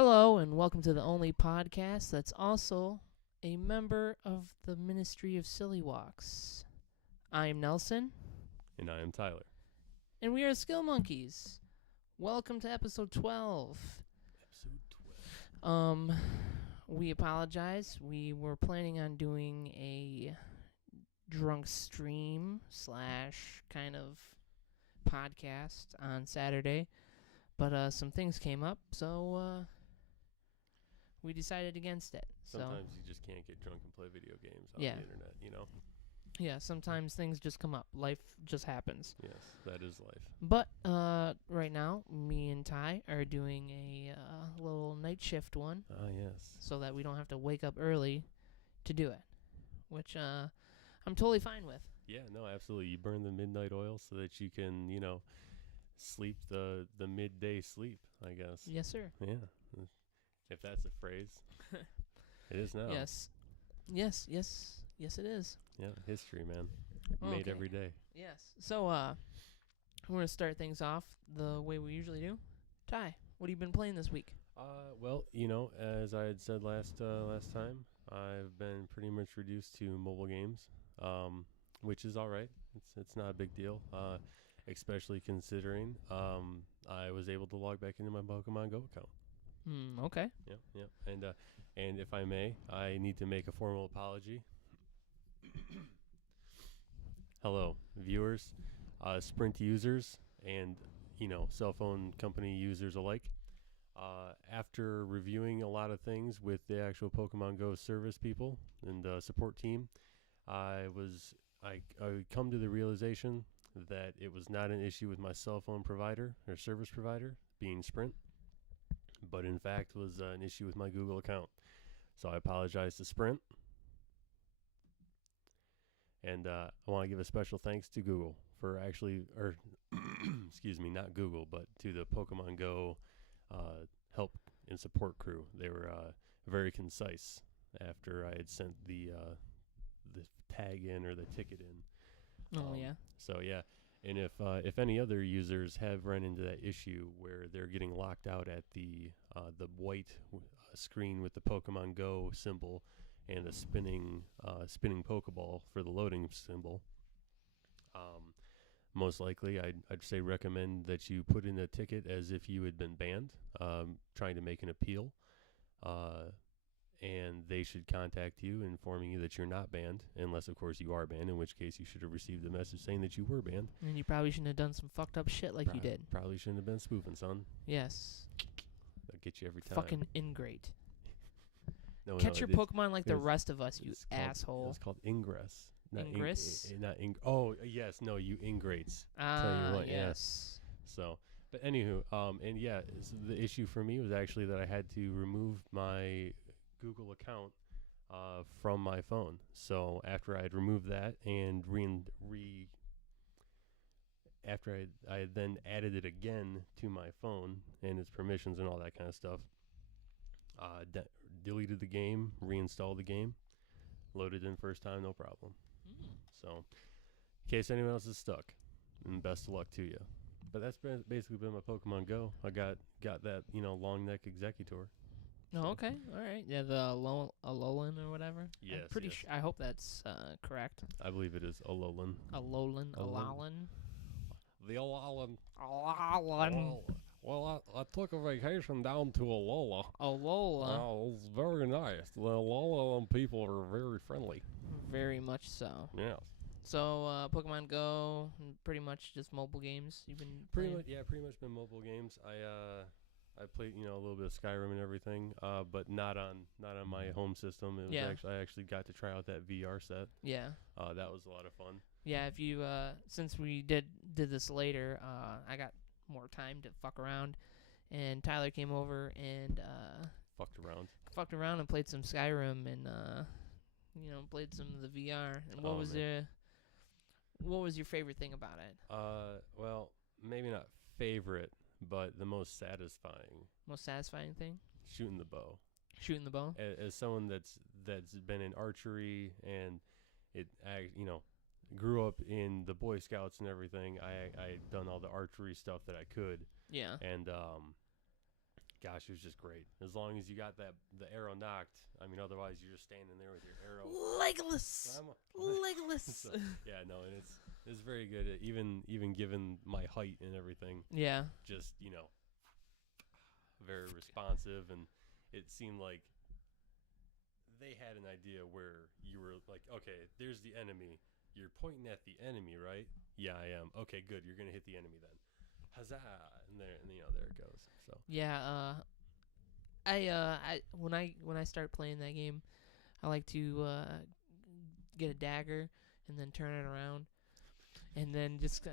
Hello, and welcome to the only podcast that's also a member of the Ministry of Silly Walks. I'm Nelson, And I am Tyler. and we are Skill Monkeys. Welcome to episode 12. Episode 12. We apologize. We were planning on doing a drunk stream / kind of podcast on Saturday, but some things came up, so we decided against it. Sometimes you just can't get drunk and play video games on Yeah. the internet, you know? Yeah, sometimes things just come up. Life just happens. Yes, that is life. But right now, me and Ty are doing a little night shift one Ah, yes. so that we don't have to wake up early to do it, which I'm totally fine with. Yeah, no, absolutely. You burn the midnight oil so that you can, sleep the midday sleep, I guess. Yes, sir. Yeah. If that's a phrase. It is now. Yes, it is. Yeah, history, man. Made Okay. every day. Yes. So we're going to start things off the way we usually do. Ty, what have you been playing this week? Well, as I had said last time, I've been pretty much reduced to mobile games, which is all right. It's not a big deal, especially considering I was able to log back into my Pokemon Go account. Okay. Yep. And if I may, I need to make a formal apology. Hello, viewers, Sprint users, and cell phone company users alike. After reviewing a lot of things with the actual Pokemon Go service people and support team, I come to the realization that it was not an issue with my cell phone provider or service provider, being Sprint, but in fact was an issue with my Google account. So I apologize to Sprint. And I want to give a special thanks to Google for excuse me, not Google, but to the Pokemon Go help and support crew. They were very concise after I had sent the tag in or the ticket in. Yeah. So yeah, and if any other users have run into that issue where they're getting locked out at the white screen with the Pokemon Go symbol and the spinning Pokeball for the loading symbol, most likely I'd say recommend that you put in a ticket as if you had been banned, trying to make an appeal, and they should contact you informing you that you're not banned, unless of course you are banned, in which case you should have received a message saying that you were banned. And you probably shouldn't have done some fucked up shit like you did. Probably shouldn't have been spoofing, son. Yes. That'll get you every time. Fucking ingrate. Catch your Pokemon like the rest of us, you asshole. It's called Ingress. Ingress? Oh, yes. No, you ingrates. Ah, you what, yes. Yeah. So, but anywho, and yeah, so the issue for me was actually that I had to remove my Google account from my phone. So after I had removed that and after I had then added it again to my phone and its permissions and all that kind of stuff, deleted the game, reinstalled the game, loaded in first time, no problem. So, in case anyone else is stuck, and best of luck to you. But that's basically been my Pokemon Go. I got that long neck Executor. Oh, okay. All right. Yeah, the Alolan or whatever. Yes. I'm pretty sure. I hope that's correct. I believe it is Alolan. Alolan. The Alolan. Alolan. I took a vacation down to Alola. Alola. Oh, it was very nice. The Alolan people are very friendly. Very much so. Yeah. So, Pokemon Go, pretty much just mobile games. You've been playing? Pretty much been mobile games. I played a little bit of Skyrim and everything, but not on my home system. It was I actually got to try out that VR set. Yeah. That was a lot of fun. Yeah, if you since we did this later, I got more time to fuck around, and Tyler came over and fucked around and played some Skyrim and played some of the VR. And what was your favorite thing about it? Well, maybe not favorite, but the most satisfying. Most satisfying thing? Shooting the bow. Shooting the bow? As someone that's been in archery and grew up in the Boy Scouts and everything, I had done all the archery stuff that I could. Yeah. And gosh, it was just great. As long as you got the arrow knocked. I mean, otherwise you're just standing there with your arrow. Legolas. Legolas. So, yeah, no, and it's very good. Even given my height and everything, Yeah. just very responsive, and it seemed like they had an idea where you were like, okay, there's the enemy. You're pointing at the enemy, right? Yeah, I am. Okay, good. You're gonna hit the enemy then. Huzzah! And there it goes. So Yeah. I when I start playing that game, I like to get a dagger and then turn it around, and then just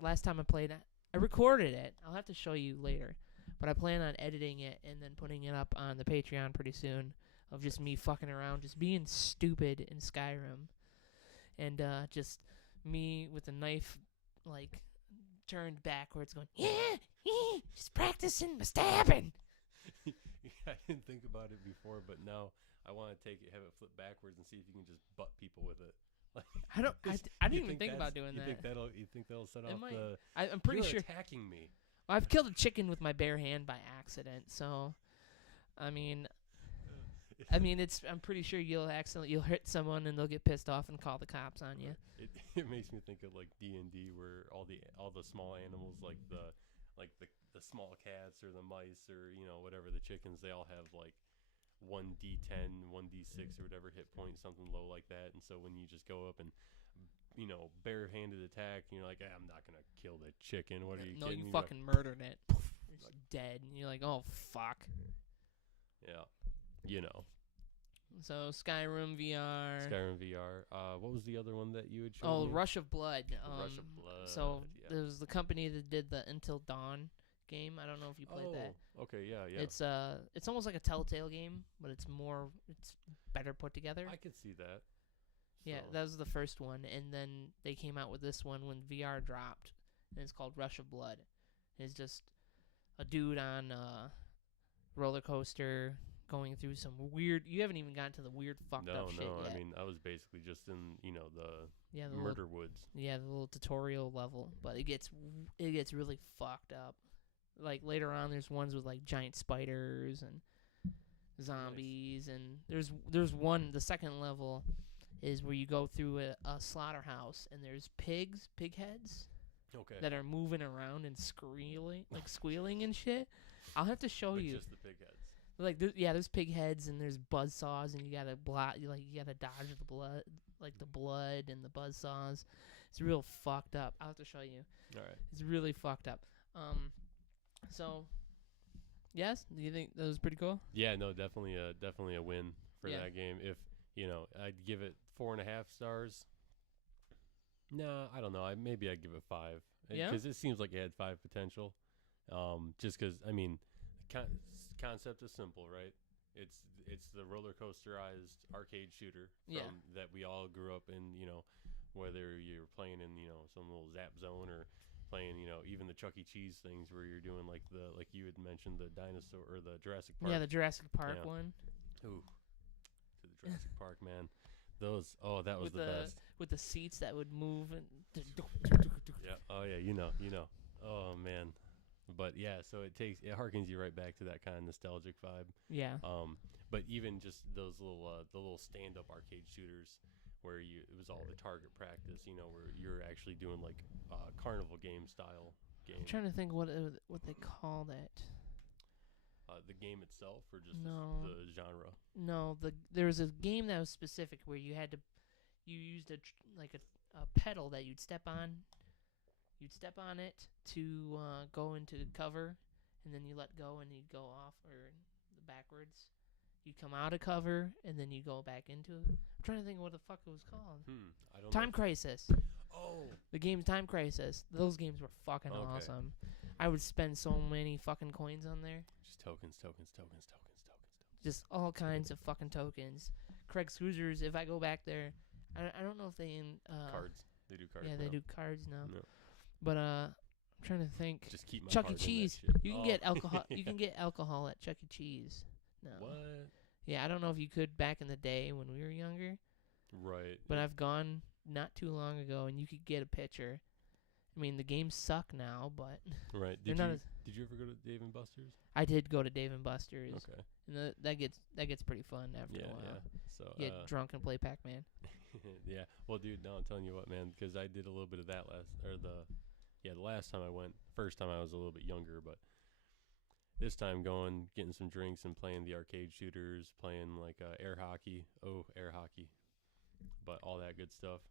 last time I played, I recorded it. I'll have to show you later, but I plan on editing it and then putting it up on the Patreon pretty soon. Of just me fucking around, just being stupid in Skyrim, and just me with a knife, like turned backwards, going just practicing my stabbing. I didn't think about it before, but now I want to have it flip backwards and see if you can just butt people with it. I didn't even think about doing that. You think that'll set off might. the? I'm pretty You're sure attacking me. I've killed a chicken with my bare hand by accident, so I mean, I'm pretty sure you'll hit someone and they'll get pissed off and call the cops on you. It makes me think of like D&D, where all the small animals, like the small cats or the mice or whatever, the chickens, they all have like 1d10, 1d6 or whatever hit point, something low like that. And so when you just go up and barehanded attack, you're like, I'm not gonna kill the chicken. What are you? No, kidding you me? fucking murdered it. It's dead, and you're like, oh fuck. Yeah. So Skyrim VR. What was the other one that you had shown? Oh, me? Rush of Blood. Rush of Blood. So yeah. there was the company that did the Until Dawn game. I don't know if you played that. Okay, yeah. It's almost like a Telltale game, but it's better put together. I could see that. Yeah, So. that was the first one, and then they came out with this one when VR dropped, and it's called Rush of Blood. It's just a dude on a roller coaster going through some weird. You haven't even gotten to the weird fucked up shit yet. I mean, I was basically just in the the murder woods. Yeah, the little tutorial level, but it gets really fucked up. Like later on, there's ones with like giant spiders and zombies, nice. And there's one. The second level is where you go through a slaughterhouse, and there's pig heads. Okay. That are moving around and squealing and shit. I'll have to show you. Just the pig heads. Like there's pig heads and there's buzz saws, and you gotta dodge the blood, like the blood and the buzz saws. It's real fucked up. I'll have to show you. All right. It's really fucked up. So yes, do you think that was pretty cool? Yeah, no, definitely a win for Yeah. that game. If I'd give it 4.5 stars. No, I don't know. Maybe I'd give it 5. Yeah? Because it seems like it had 5 potential. Just because, I mean, concept is simple, right? It's the roller coasterized arcade shooter that we all grew up in. Whether you're playing in some little Zap Zone or playing even the Chuck E. Cheese things where you're doing like you had mentioned, the dinosaur or the Jurassic Park. Yeah, the Jurassic Park one. Ooh, to the Jurassic Park, man. That was the best. With the seats that would move and Yeah. Oh yeah. You know. Oh man. But yeah, so it harkens you right back to that kind of nostalgic vibe. Yeah. But even just those little stand-up arcade shooters where it was all the target practice, where you're actually doing like carnival game style game. I'm trying to think what they called it. The game itself, or just the genre? No, there was a game that was specific where you used a pedal that you'd step on. You'd step on it to go into cover, and then you let go and you'd go off or backwards. You come out of cover and then you go back into it. I'm trying to think what the fuck it was called. I don't Time know. Crisis. Oh. The game Time Crisis. Those games were fucking awesome. I would spend so many fucking coins on there. Just tokens. Just all kinds of fucking tokens. Craig's Cruisers, if I go back there, I don't know if they cards. They do cards. Yeah, now. they do cards now. No. But I'm trying to think. Just keep my Chuck E. cards in that Cheese. shit. You can get alcohol. You can get alcohol at Chuck E. Cheese. No. What? Yeah, I don't know if you could back in the day when we were younger. Right. But I've gone not too long ago, and you could get a pitcher. I mean, the games suck now, but right. Did Did you ever go to Dave and Buster's? I did go to Dave and Buster's. Okay. And that gets pretty fun after a while. Yeah. So Get drunk and play Pac-Man. yeah. Well, dude, no, I'm telling you what, man, because I did a little bit of that the last time I went. First time I was a little bit younger, but this time going, getting some drinks and playing the arcade shooters, playing like air hockey. Oh, air hockey. But all that good stuff.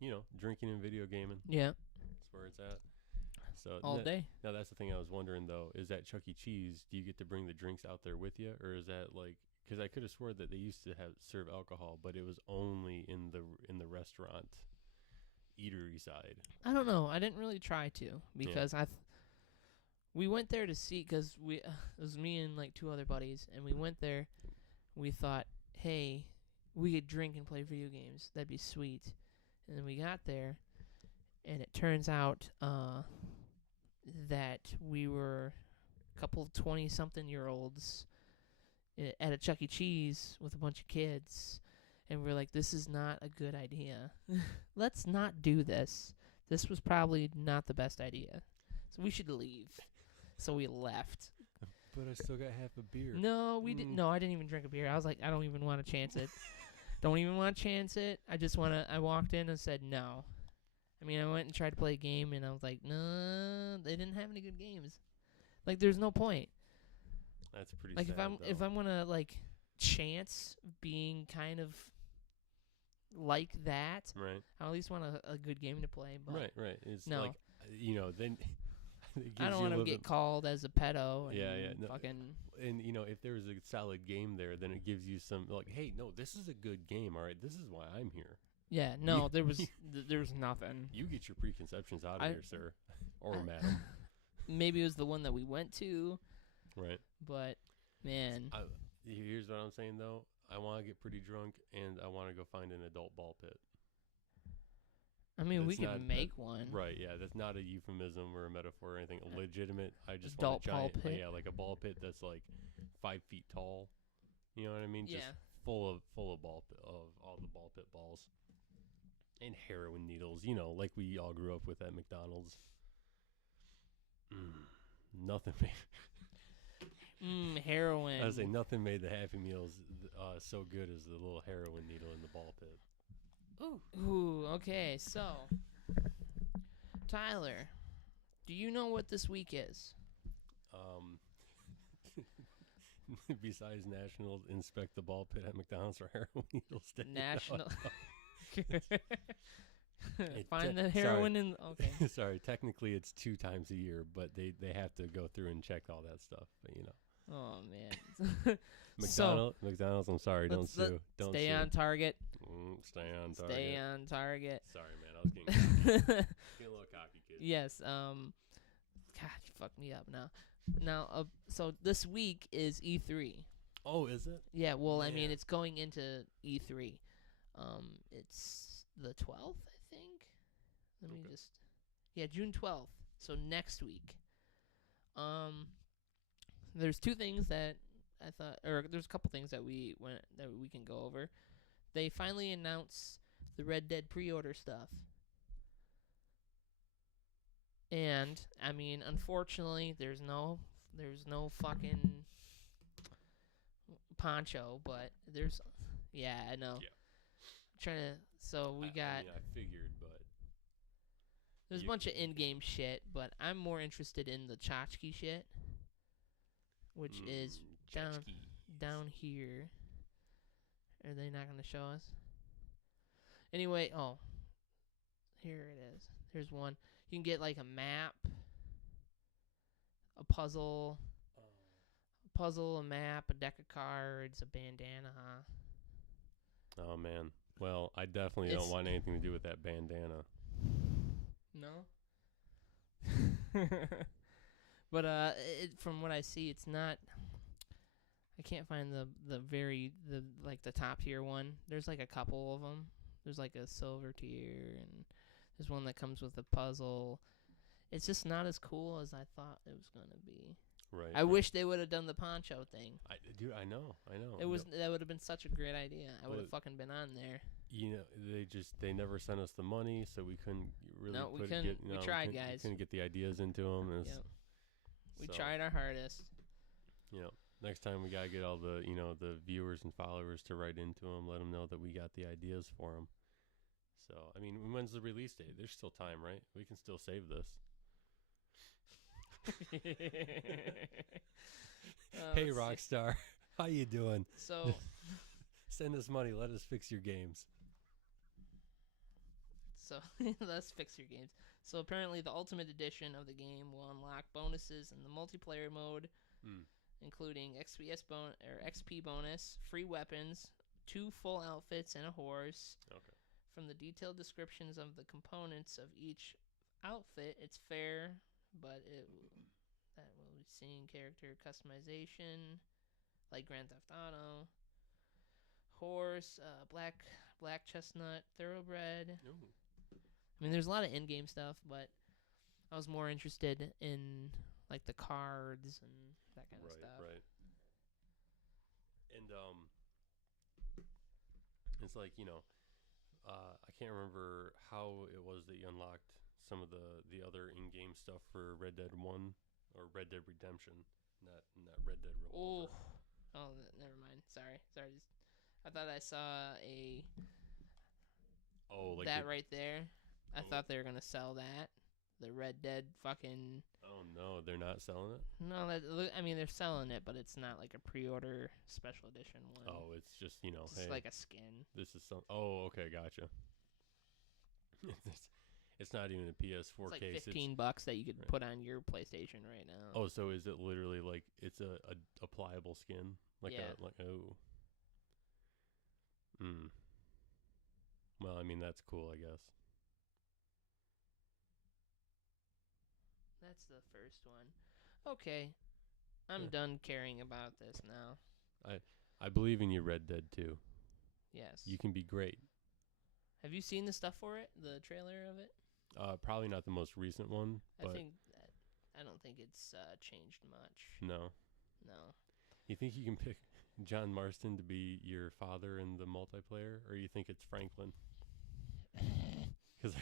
You know, drinking and video gaming. Yeah. That's where it's at. So all day. Now that's the thing I was wondering though. Is that Chuck E. Cheese? Do you get to bring the drinks out there with you, or is that like? Because I could have swore that they used to serve alcohol, but it was only in the restaurant eatery side. I don't know. I didn't really try to because we went there to see because it was me and like two other buddies, and we went there. We thought, hey, we could drink and play video games. That'd be sweet. And then we got there, and it turns out that we were a couple of 20-something-year-olds at a Chuck E. Cheese with a bunch of kids, and we're like, this is not a good idea. Let's not do this. This was probably not the best idea. So we should leave. So we left. But I still got half a beer. No, we didn't. No, I didn't even drink a beer. I was like, I don't even want to chance it. Don't even want to chance it. I walked in and said no. I mean, I went and tried to play a game, and I was like, no, they didn't have any good games. Like, there's no point. That's pretty like sad, if I'm gonna like chance being kind of like that, right? I at least want a good game to play. But right. It's no. like, you know, then I don't want to get called as a pedo. And yeah. No, fucking. And you know, if there was a solid game there, then it gives you some like, hey, no, this is a good game. All right, this is why I'm here. Yeah, no, there was nothing. You get your preconceptions out of here, sir, or madam. Maybe it was the one that we went to. Right. But, man. Here's what I'm saying, though. I want to get pretty drunk, and I want to go find an adult ball pit. I mean, we can make one. Right, yeah. That's not a euphemism or a metaphor or anything. A legitimate, I just adult want a giant, ball pit. yeah, like a ball pit that's like 5 feet tall. You know what I mean? Yeah. Just full of all the ball pit balls. And heroin needles, you know, like we all grew up with at McDonald's. Nothing made heroin. I was saying nothing made the Happy Meals so good as the little heroin needle in the ball pit. Ooh, okay. So, Tyler, do you know what this week is? Besides National Inspect the Ball Pit at McDonald's or Heroin Needles Day. National. Find the heroin in. Okay. Sorry, technically it's 2 times a year, but they have to go through and check all that stuff. But you know. Oh man. McDonald's. I'm sorry. Don't sue. Don't stay sue. on target. Stay on target. Stay on target. Sorry, man. I was getting a little cocky, kid. Yes. God, you fucked me up now. Now, so this week is E3. Oh, is it? Yeah. Well, I mean, it's going into E3. It's the 12th, I think. Let me just. Yeah, June 12th. So next week. There's 2 things that I thought, or there's a couple things that we can go over. They finally announced the Red Dead pre-order stuff. And I mean, unfortunately, there's no fucking poncho, but there's I know. Yeah. Trying to so we got I mean, I figured, but there's a bunch of in-game shit, but I'm more interested in the tchotchke shit, which is down here. Are they not going to show us? Anyway, here it is. Here's one. You can get like a map, a puzzle, a map, a deck of cards, a bandana. Oh man. Well, I definitely don't want anything to do with that bandana. No. But from what I see, it's not. I can't find the top tier one. There's like a couple of them. There's like a silver tier, and there's one that comes with a puzzle. It's just not as cool as I thought it was gonna be. Right. I wish they would have done the poncho thing. Dude, I know. That would have been such a great idea. I would have fucking been on there. You know, they never sent us the money, so we couldn't really. No, we couldn't. We tried, guys. We couldn't get the ideas into them. We So, tried our hardest. You know, next time we gotta get all the the viewers and followers to write into them, let them know that we got the ideas for them. So I mean, when's the release date? There's still time, right? We can still save this. Hey, Rockstar, how you doing? So Send us money. Let us fix your games. So let's fix your games. So apparently, the Ultimate Edition of the game will unlock bonuses in the multiplayer mode, including XP bonus, free weapons, 2 full outfits, and a horse. Okay. From the detailed descriptions of the components of each outfit, it's fair, but that will be seeing character customization, like Grand Theft Auto. Horse, black chestnut, thoroughbred. Ooh. I mean, there's a lot of in-game stuff, but I was more interested in like the cards and that kind of stuff. Right. And it's like I can't remember how it was that you unlocked some of the other in-game stuff for Red Dead 1 or Red Dead Redemption, not Red Dead Revolver. Oh, never mind. Sorry. I thought I saw that right there. I thought they were gonna sell that, the Red Dead fucking. Oh no, they're not selling it. No, I mean they're selling it, but it's not like a pre-order special edition one. Oh, it's just it's hey, like a skin. This is some. Oh, okay, gotcha. It's not even a PS4 it's like case. $15 that you could put on your PlayStation right now. Oh, so is it literally like it's a pliable skin? Like yeah. Well, I mean that's cool, I guess. That's the first one. Okay. I'm done caring about this now. I believe in you, Red Dead 2. Yes. You can be great. Have you seen the stuff for it? The trailer of it? Probably not the most recent one. But I don't think it's changed much. No. You think you can pick John Marston to be your father in the multiplayer, or you think it's Franklin? Because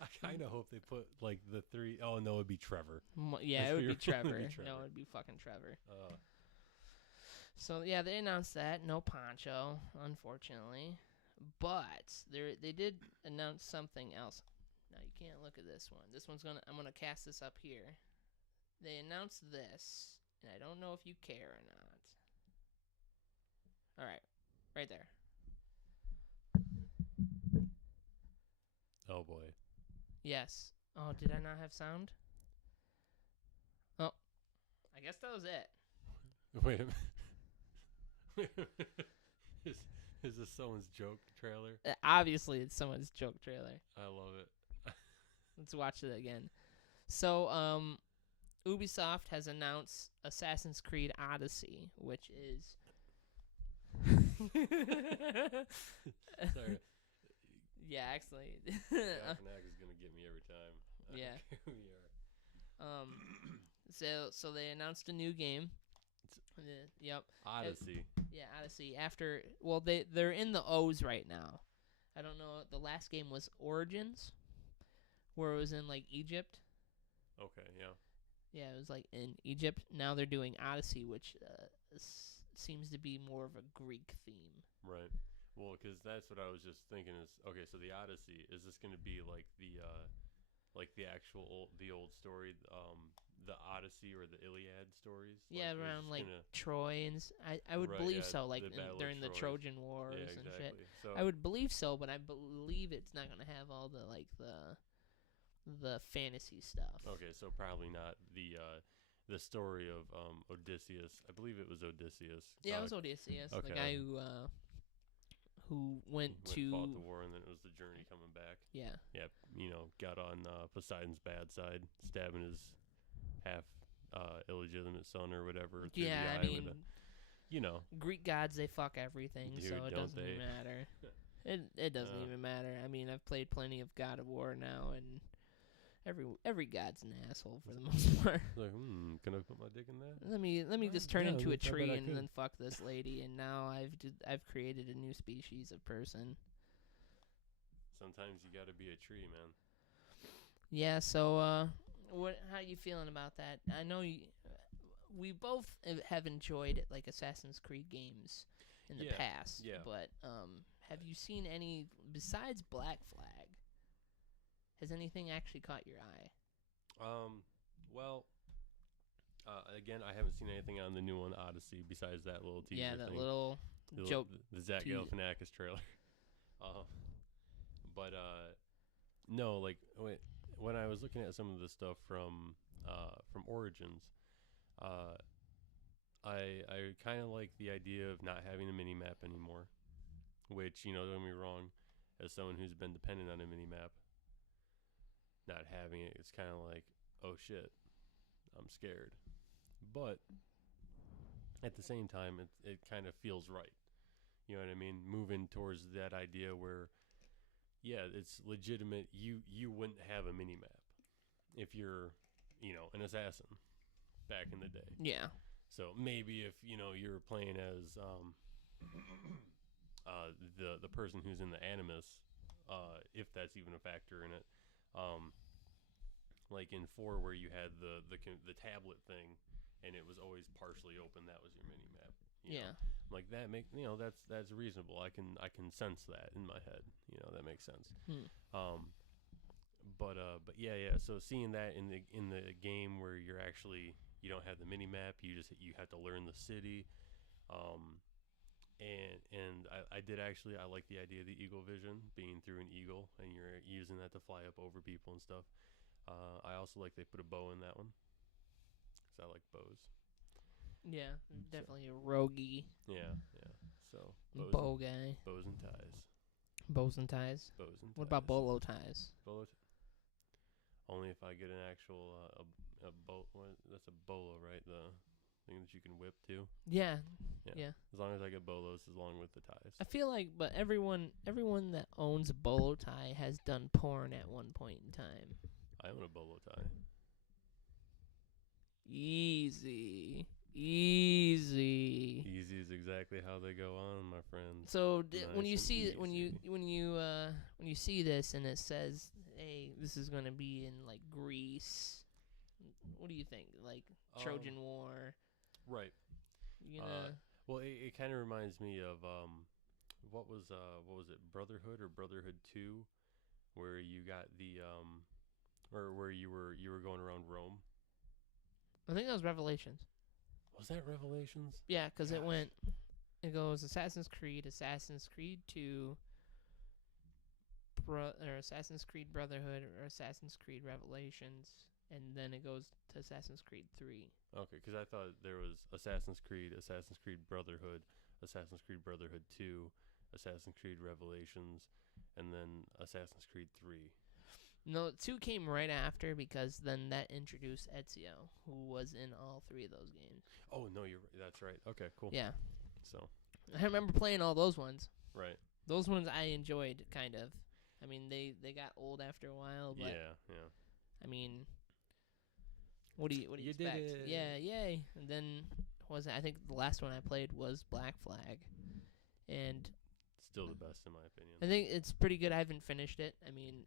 I kind of hope they put like the 3. Oh no, it'd be Trevor. It would be Trevor. No, it'd be fucking Trevor. So yeah, they announced that no Poncho, unfortunately, but they did announce something else. Now you can't look at this one. I'm gonna cast this up here. They announced this, and I don't know if you care or not. All right, right there. Oh boy. Yes. Oh, did I not have sound? Oh, I guess that was it. Wait a minute. Is this someone's joke trailer? Obviously, it's someone's joke trailer. I love it. Let's watch it again. So, Ubisoft has announced Assassin's Creed Odyssey, which is... Sorry. Yeah, actually. Gaffernack is going to get me every time. Yeah. We are. So they announced a new game. Yep. Odyssey. Odyssey. They're in the O's right now. I don't know. The last game was Origins, where it was in like Egypt. Okay, yeah. Yeah, it was like in Egypt. Now they're doing Odyssey, which seems to be more of a Greek theme. Right. Well, because that's what I was just thinking is, okay, so the Odyssey, is this going to be like the actual old story, the Odyssey or the Iliad stories? Yeah, around like Troy and I would believe so, like during the Trojan Wars and shit. So I would believe so, but I believe it's not gonna have all the like the fantasy stuff. Okay, so probably not the story of Odysseus. I believe it was Odysseus. Yeah, it was Odysseus, okay. The guy who went to fought the war, and then it was the journey coming back. Yeah. Yeah, got on Poseidon's bad side, stabbing his half illegitimate son or whatever. Yeah, I mean, Greek gods, they fuck everything, dude, so it doesn't even matter. It doesn't even matter. I mean, I've played plenty of God of War now, and every god's an asshole for the most part. Like, can I put my dick in that? Let me just turn into a tree and then fuck this lady, and now I've created a new species of person. Sometimes you gotta be a tree, man. Yeah, so How you feeling about that? I know we both have enjoyed like Assassin's Creed games in the past. Yeah. But have you seen any besides Black Flag? Has anything actually caught your eye? Well, again, I haven't seen anything on the new one, Odyssey, besides that little teaser Yeah, that thing. little joke. The Zach teaser. Galifianakis trailer. But no, like when I was looking at some of the stuff from Origins, I kind of like the idea of not having a mini map anymore. Which, don't get me wrong, as someone who's been dependent on a mini map, not having it, it's kind of like, oh shit, I'm scared. But at the same time, it kind of feels right. You know what I mean? Moving towards that idea where, yeah, it's legitimate. You wouldn't have a mini map if you're, an assassin back in the day. Yeah. So maybe if you're playing as the person who's in the Animus, if that's even a factor in it, like in 4 where you had the tablet thing and it was always partially open, that was your mini map. Yeah. Like that that's reasonable. I can sense that in my head. That makes sense. But yeah. So seeing that in the game where you don't have the mini map, you have to learn the city. And I like the idea of the eagle vision, being through an eagle and you're using that to fly up over people and stuff. I also like they put a bow in that one because I like bows. Yeah, definitely a roguey. Yeah. So bow guy. Bows and ties. Bows and ties. Bows and ties. What about bolo ties? Only if I get an actual a bow. That's a bolo, right? The thing that you can whip too. Yeah. As long as I get bolos along with the ties. I feel like, but everyone that owns a bolo tie has done porn at one point in time. I own a bolo tie. Easy is exactly how they go on, my friend. So nice when you see easy. when you see this and it says, "Hey, this is gonna be in like Greece," what do you think? Like Trojan War, right? Well, it kind of reminds me of what was it, Brotherhood or Brotherhood 2, where you got the or where you were going around Rome. I think that was Revelations. Was that Revelations? Yeah, because it goes Assassin's Creed 2, or Assassin's Creed Brotherhood, or Assassin's Creed Revelations, and then it goes to Assassin's Creed 3. Okay, because I thought there was Assassin's Creed Brotherhood, Assassin's Creed Brotherhood 2, Assassin's Creed Revelations, and then Assassin's Creed 3. No, 2 came right after because then that introduced Ezio, who was in all 3 of those games. Oh, no, that's right. Okay, cool. Yeah. So I remember playing all those ones. Right. Those ones I enjoyed, kind of. I mean, they got old after a while, but yeah. I mean, what do you expect? Did it. Yeah, yay. And then I think the last one I played was Black Flag, and still the best in my opinion. I think it's pretty good. I haven't finished it. I mean,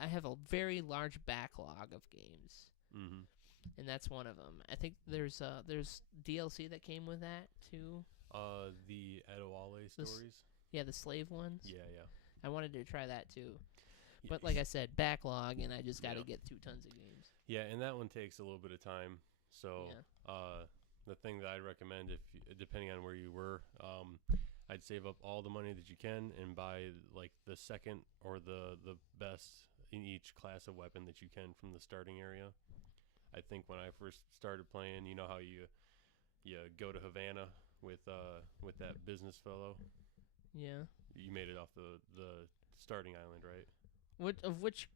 I have a very large backlog of games. Mm-hmm. And that's one of them. I think there's DLC that came with that too. The Adewale stories. The slave ones. Yeah. I wanted to try that too, but like I said, backlog, and I just got to get through tons of games. Yeah, and that one takes a little bit of time. So, Yeah. The thing that I'd recommend, depending on where you were, I'd save up all the money that you can and buy like the second or the best in each class of weapon that you can from the starting area. I think when I first started playing, you know how you go to Havana with that business fellow. Yeah. You made it off the starting island, right? Of which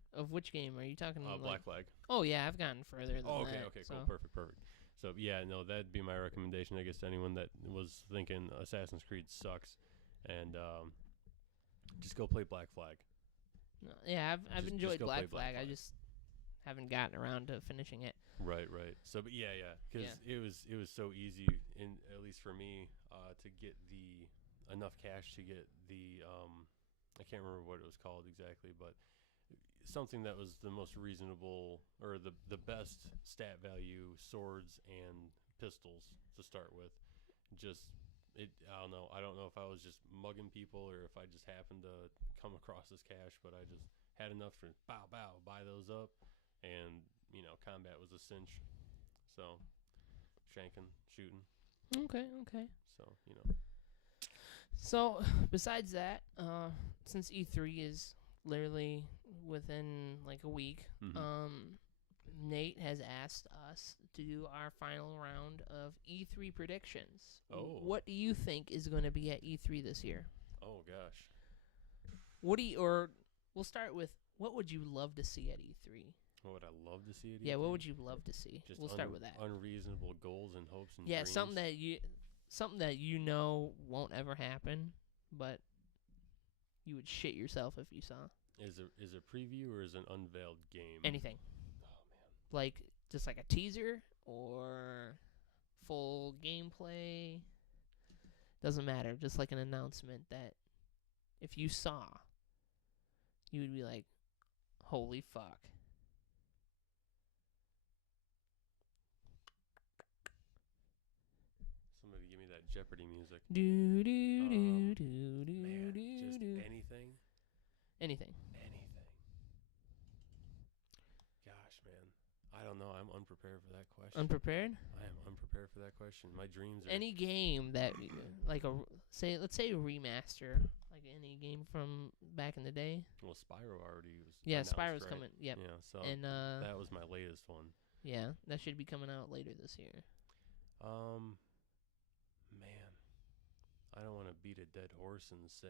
game are you talking about? Black Flag. Oh yeah, I've gotten further than that. Okay, cool, perfect. So yeah, no, that'd be my recommendation, I guess, to anyone that was thinking Assassin's Creed sucks, and just go play Black Flag. No, yeah, I've enjoyed Black Flag. I Flag. just haven't gotten around to finishing it. Right. So, but yeah, because it was so easy, at least for me, to get enough cash to get the I can't remember what it was called exactly, but something that was the most reasonable or the best stat value swords and pistols to start with. Just I don't know. I don't know if I was just mugging people or if I just happened to come across this cache, but I just had enough to buy those up, and combat was a cinch. So shanking, shooting. Okay. So. So besides that, since E3 is literally within like a week, Nate has asked us to do our final round of E3 predictions. Oh. What do you think is going to be at E3 this year? Oh gosh. We'll start with, what would you love to see at E3? What would I love to see at E3? Yeah, what would you love to see? Just we'll start with that. Unreasonable goals and hopes and yeah, dreams. something that you know won't ever happen, but you would shit yourself if you saw. Is a preview or is it an unveiled game? Anything. Oh man. Like just like a teaser or full gameplay. Doesn't matter. Just like an announcement that if you saw, you would be like, holy fuck. Somebody give me that Jeopardy music. Do do do do Man, do just do. anything. Anything. Gosh, man. I don't know. I'm unprepared for that question. Unprepared? I am unprepared for that question. My dreams are... Any game that, like let's say a remaster, like any game from back in the day. Well, Spyro already was... Yeah, announced, Spyro's right? coming. Yep. Yeah, so And that was my latest one. yeah, that should be coming out later this year. Man, I don't want to beat a dead horse and say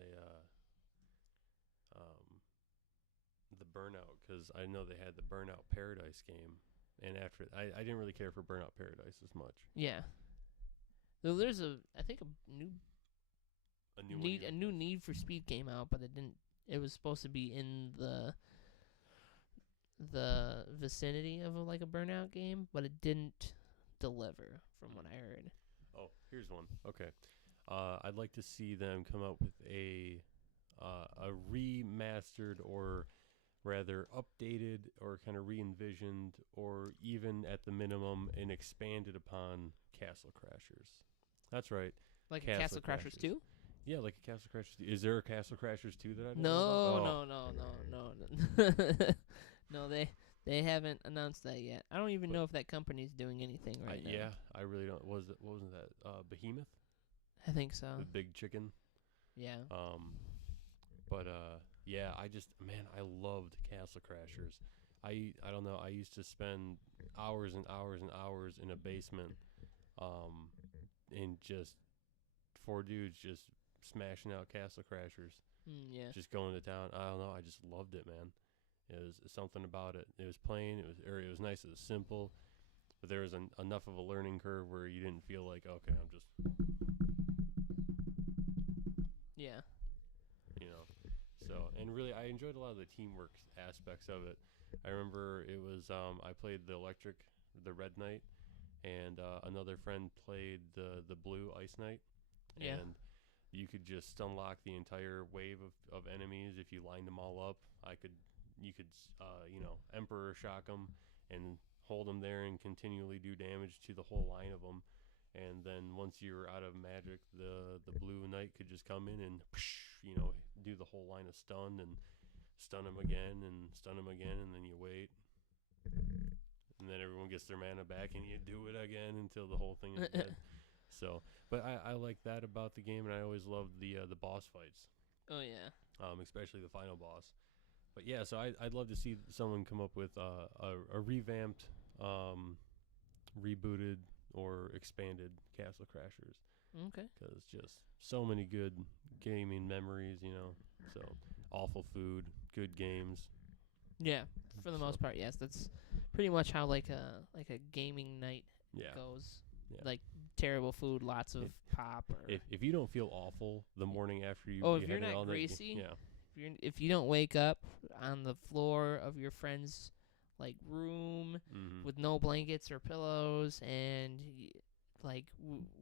the Burnout, because I know they had the Burnout Paradise game, and after I didn't really care for Burnout Paradise as much. Yeah. Though there's I think a new Need for Speed came out, but it didn't. It was supposed to be in the vicinity of like a Burnout game, but it didn't deliver, from what I heard. Oh, here's one. Okay, I'd like to see them come up with a remastered, or rather updated, or kind of re-envisioned, or even at the minimum an expanded upon Castle Crashers. That's right. Like a Castle Crashers 2? Yeah, like a Castle Crashers 2. Is there a Castle Crashers 2 that I don't know know about? No. No, they haven't announced that yet. I don't even know if that company's doing anything right now. Yeah, I really don't. What wasn't that? Behemoth? I think so. The big chicken? Yeah. But yeah, I loved Castle Crashers. I don't know, I used to spend hours and hours and hours in a basement, and just 4 dudes just smashing out Castle Crashers. Yeah. Just going to town. I don't know, I just loved it, man. It was something about it. It was plain, it was nice, it was simple, but there was enough of a learning curve where you didn't feel like, okay, I'm just... Yeah. So, and really, I enjoyed a lot of the teamwork aspects of it. I remember it was, I played the Red Knight, and another friend played the Blue Ice Knight. Yeah. And you could just unlock the entire wave of enemies if you lined them all up. You could Emperor Shock them and hold them there and continually do damage to the whole line of them. And then once you're out of magic, the Blue Knight could just come in and, do the whole line of stun and stun him again and stun him again, and then you wait. And then everyone gets their mana back and you do it again until the whole thing is dead. So, but I like that about the game, and I always loved the boss fights. Oh, yeah. Especially the final boss. But yeah, so I'd love to see someone come up with a revamped, rebooted, or expanded Castle Crashers. Okay. Because just so many good gaming memories, So awful food, good games. Yeah, for the most part, yes. That's pretty much how like a gaming night goes. Yeah. Like terrible food, lots of pop. Or if you don't feel awful the morning after you, if you're not greasy, yeah. If you don't wake up on the floor of your friend's like room with no blankets or pillows, and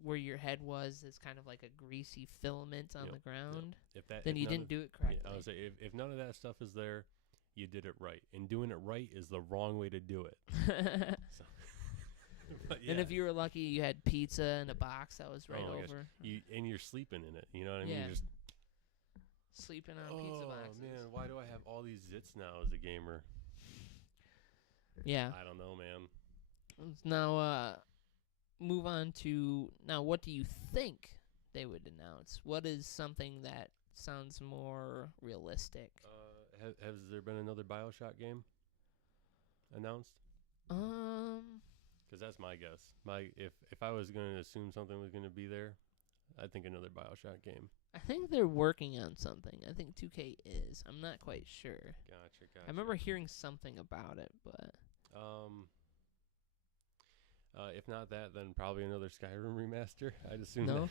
where your head was is kind of like a greasy filament on the ground, then you didn't do it correctly. I would say if none of that stuff is there, you did it right. And doing it right is the wrong way to do it. So, but yeah. And if you were lucky, you had pizza in a box that was right Oh my gosh. over. And you're sleeping in it. You know what I mean? Yeah. You're just, Sleeping on pizza boxes. Oh, man, why do I have all these zits now as a gamer? Yeah. I don't know, man. Now, move on to now. What do you think they would announce? What is something that sounds more realistic? Has there been another BioShock game announced? Because that's my guess. If I was going to assume something was going to be there, I think another BioShock game. I think they're working on something. I think 2K is. I'm not quite sure. Gotcha. I remember hearing something about it, but if not that, then probably another Skyrim remaster. I'd assume. No?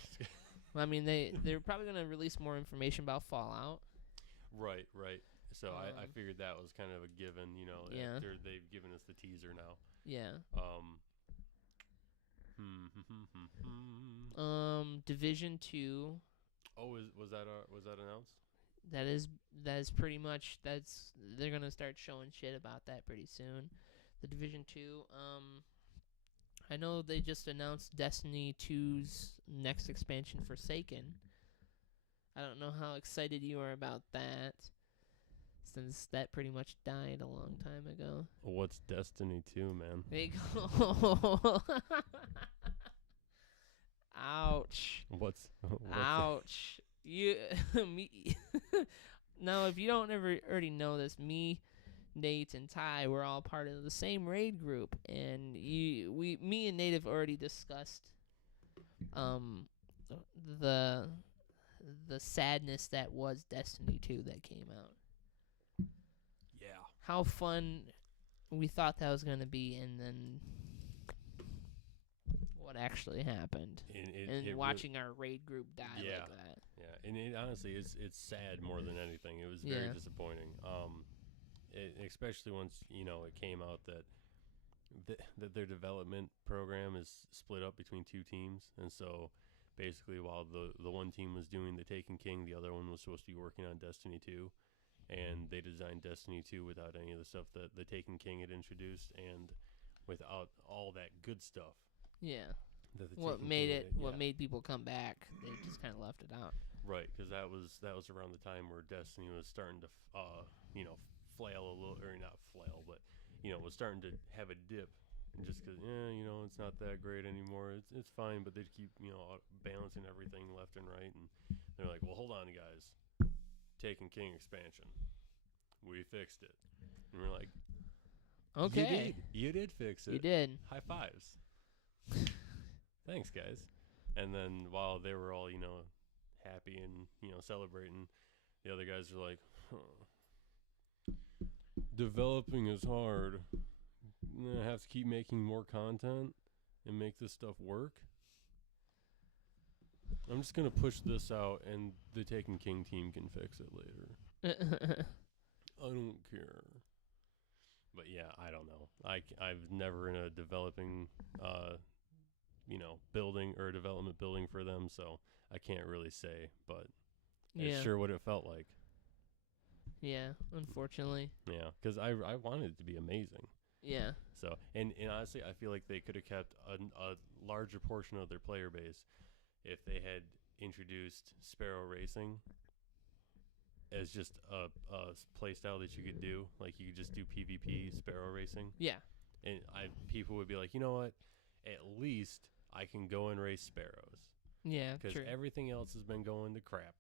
I mean, they're probably going to release more information about Fallout. Right. So I figured that was kind of a given, you know. Yeah. They've given us the teaser now. Yeah. Division 2. Oh, was that announced? That is pretty much they're gonna start showing shit about that pretty soon. The Division 2. I know they just announced Destiny 2's next expansion, Forsaken. I don't know how excited you are about that, since that pretty much died a long time ago. What's Destiny 2, man? There you go. Ouch. What's Ouch. You me. Now, if you don't already know this, me, Nate, and Ty were all part of the same raid group, and me and Nate have already discussed the sadness that was Destiny 2 that came out. Yeah. How fun we thought that was going to be, and then what actually happened. And watching our raid group die like that. Yeah, and it honestly, it's sad more than anything. It was very disappointing. Especially once, you know, it came out that their development program is split up between two teams. And so basically while the one team was doing the Taken King, the other one was supposed to be working on Destiny 2. And they designed Destiny 2 without any of the stuff that the Taken King had introduced and without all that good stuff. Yeah. What made people come back? They just kind of left it out. Right, because that was around the time where Destiny was starting to, flail a little, or not flail, but was starting to have a dip, and just because it's not that great anymore. It's fine, but they keep balancing everything left and right, and they're like, well, hold on, guys, Taken King expansion, we fixed it, and we're like, okay, you did fix it, you did, high fives. Thanks, guys. And then while they were all, happy and, celebrating, the other guys are like, developing is hard. I have to keep making more content and make this stuff work. I'm just going to push this out and the Taken King team can fix it later. I don't care. But yeah, I don't know. I've never in a developing building or development building for them, so I can't really say, but it's sure what it felt like. Yeah, unfortunately. Yeah, because I wanted it to be amazing. Yeah. So, and honestly, I feel like they could have kept a larger portion of their player base if they had introduced Sparrow Racing as just a play style that you could do. Like, you could just do PvP Sparrow Racing. Yeah. And people would be like, you know what? At least I can go and race sparrows. Yeah, because everything else has been going to crap.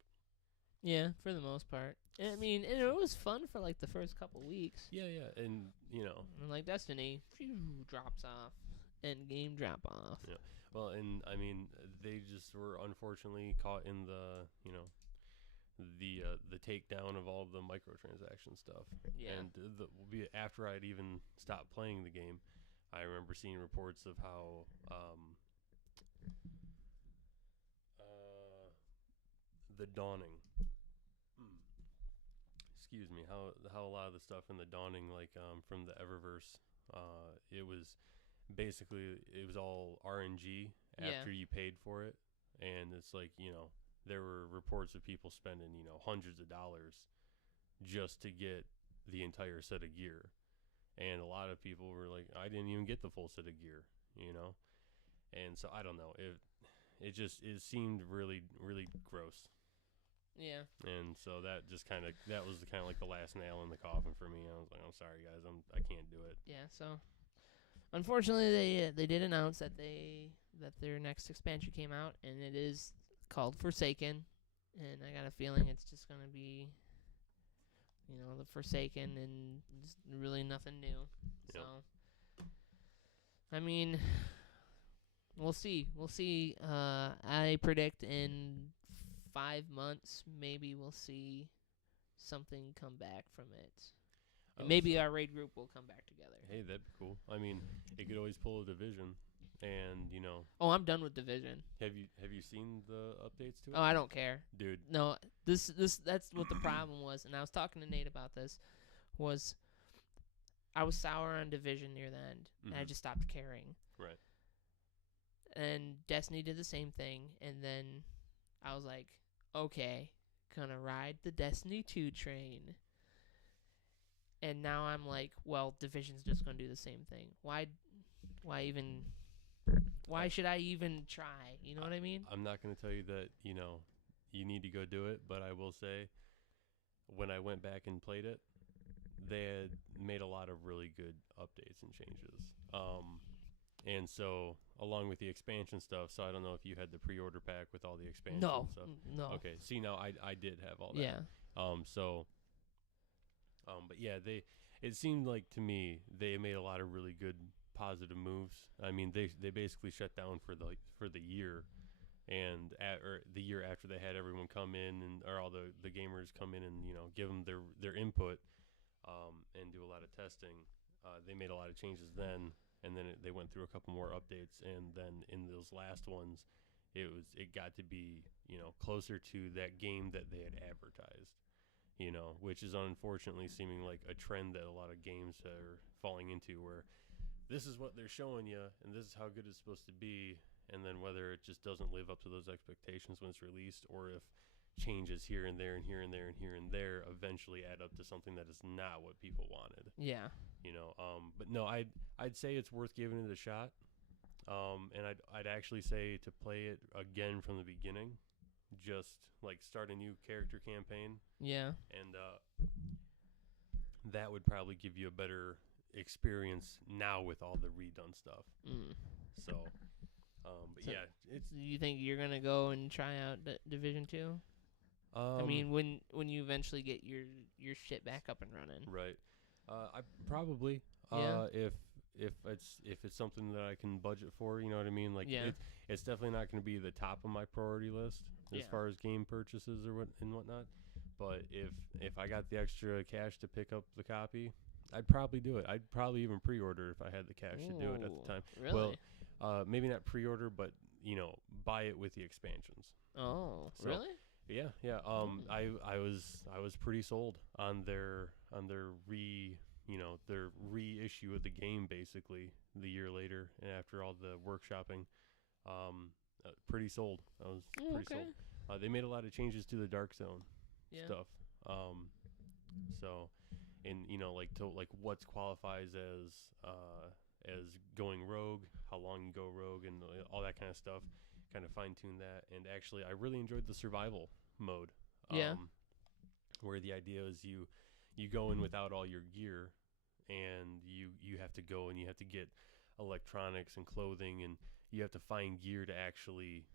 Yeah, for the most part. I mean, it was fun for like the first couple weeks. Yeah, and and like Destiny, drops off, end game drop off. Yeah, well, and I mean, they just were unfortunately caught in the the takedown of all the microtransaction stuff. Yeah, and after I'd even stopped playing the game, I remember seeing reports of how the Dawning. Excuse me. How a lot of the stuff in the Dawning, like from the Eververse, it was all RNG after you paid for it, and it's like there were reports of people spending hundreds of dollars just to get the entire set of gear, and a lot of people were like, I didn't even get the full set of gear, you know. And so I don't know, it seemed really really gross. Yeah. And so that was kind of like the last nail in the coffin for me. I was like, I'm sorry guys, I can't do it. Yeah. So, unfortunately, they did announce that their next expansion came out, and it is called Forsaken, and I got a feeling it's just gonna be, the Forsaken and just really nothing new. Yep. So, I mean, we'll see. We'll see. I predict in 5 months, maybe we'll see something come back from it. And maybe our raid group will come back together. Hey, that'd be cool. I mean, it could always pull a division, and Oh, I'm done with Division. Have you seen the updates to it? Oh, I don't care, dude. No, this that's what the problem was, and I was talking to Nate about this. Was I was sour on Division near the end, and I just stopped caring. Right. And Destiny did the same thing, and then I was like, okay, gonna ride the Destiny 2 train. And now I'm like, well, Division's just gonna do the same thing. Why should I even try? You know what I mean? I'm not gonna tell you that you need to go do it, but I will say, when I went back and played it, they had made a lot of really good updates and changes. And so along with the expansion stuff, so I don't know if you had the pre-order pack with all the expansion stuff. No. Okay. See, now I did have all that. Yeah. But yeah, it seemed like to me they made a lot of really good positive moves. I mean, they basically shut down for the year, and or the year after they had everyone come in or all the gamers come in and give them their input, and do a lot of testing. They made a lot of changes then, and then they went through a couple more updates, and then in those last ones, it got to be closer to that game that they had advertised. Which is unfortunately seeming like a trend that a lot of games are falling into, where this is what they're showing you, and this is how good it's supposed to be, and then whether it just doesn't live up to those expectations when it's released, or if changes here and there and here and there and here and there eventually add up to something that is not what people wanted. Yeah. But no, I'd say it's worth giving it a shot. And I'd actually say to play it again from the beginning. Just like start a new character campaign. Yeah. And that would probably give you a better experience now with all the redone stuff. So, yeah, it's. You think you're gonna go and try out Division 2? I mean, when you eventually get your shit back up and running. Right. I probably. Yeah. If it's something that I can budget for, you know what I mean? Like, yeah. It's definitely not going to be the top of my priority list as far as game purchases or whatnot. But if I got the extra cash to pick up the copy, I'd probably do it. I'd probably even pre-order if I had the cash to do it at the time. Really? Well, maybe not pre-order, but buy it with the expansions. Oh, so, really? Yeah. I was pretty sold on their their reissue of the game basically the year later, and after all the workshopping, pretty sold. I was pretty sold. They made a lot of changes to the Dark Zone stuff. So, and like what qualifies as going rogue, how long you go rogue, and all that kind of stuff. Kind of fine tune that, and actually, I really enjoyed the survival mode. Where the idea is you go in without all your gear, and you have to go and you have to get electronics and clothing, and you have to find gear to actually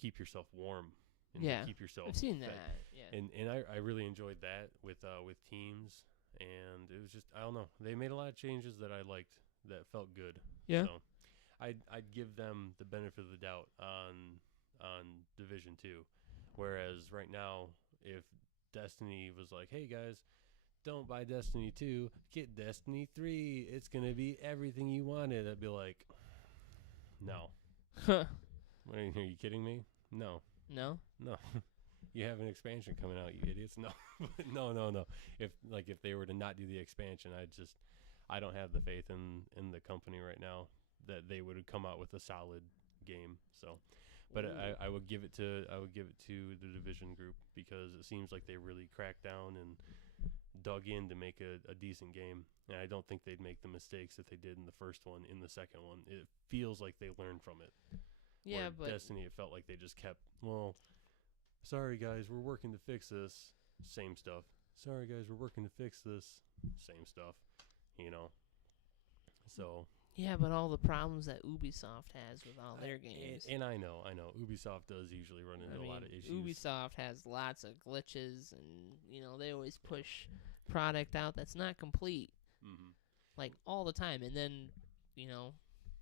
keep yourself warm and to keep yourself I've seen fed. that. Yeah. And I really enjoyed that with teams, and it was just, I don't know, they made a lot of changes that I liked that felt good. Yeah. So I'd give them the benefit of the doubt on Division 2, whereas right now, if Destiny was like, hey guys, don't buy Destiny 2, get Destiny 3, it's gonna be everything you wanted, I'd be like, no. Are you kidding me? No. You have an expansion coming out, you idiots. No. If they were to not do the expansion, I don't have the faith in the company right now that they would come out with a solid game. So, but I would give it to the Division group, because it seems like they really cracked down and dug in to make a decent game. And I don't think they'd make the mistakes that they did in the first one in the second one. It feels like they learned from it. Yeah, Where but Destiny, it felt like they just kept, well, sorry guys, we're working to fix this. Same stuff. Sorry guys, we're working to fix this. Same stuff. You know. So yeah, but all the problems that Ubisoft has with all their games. And I know. Ubisoft does usually run into a lot of issues. Ubisoft has lots of glitches, and they always push product out that's not complete, like all the time, and then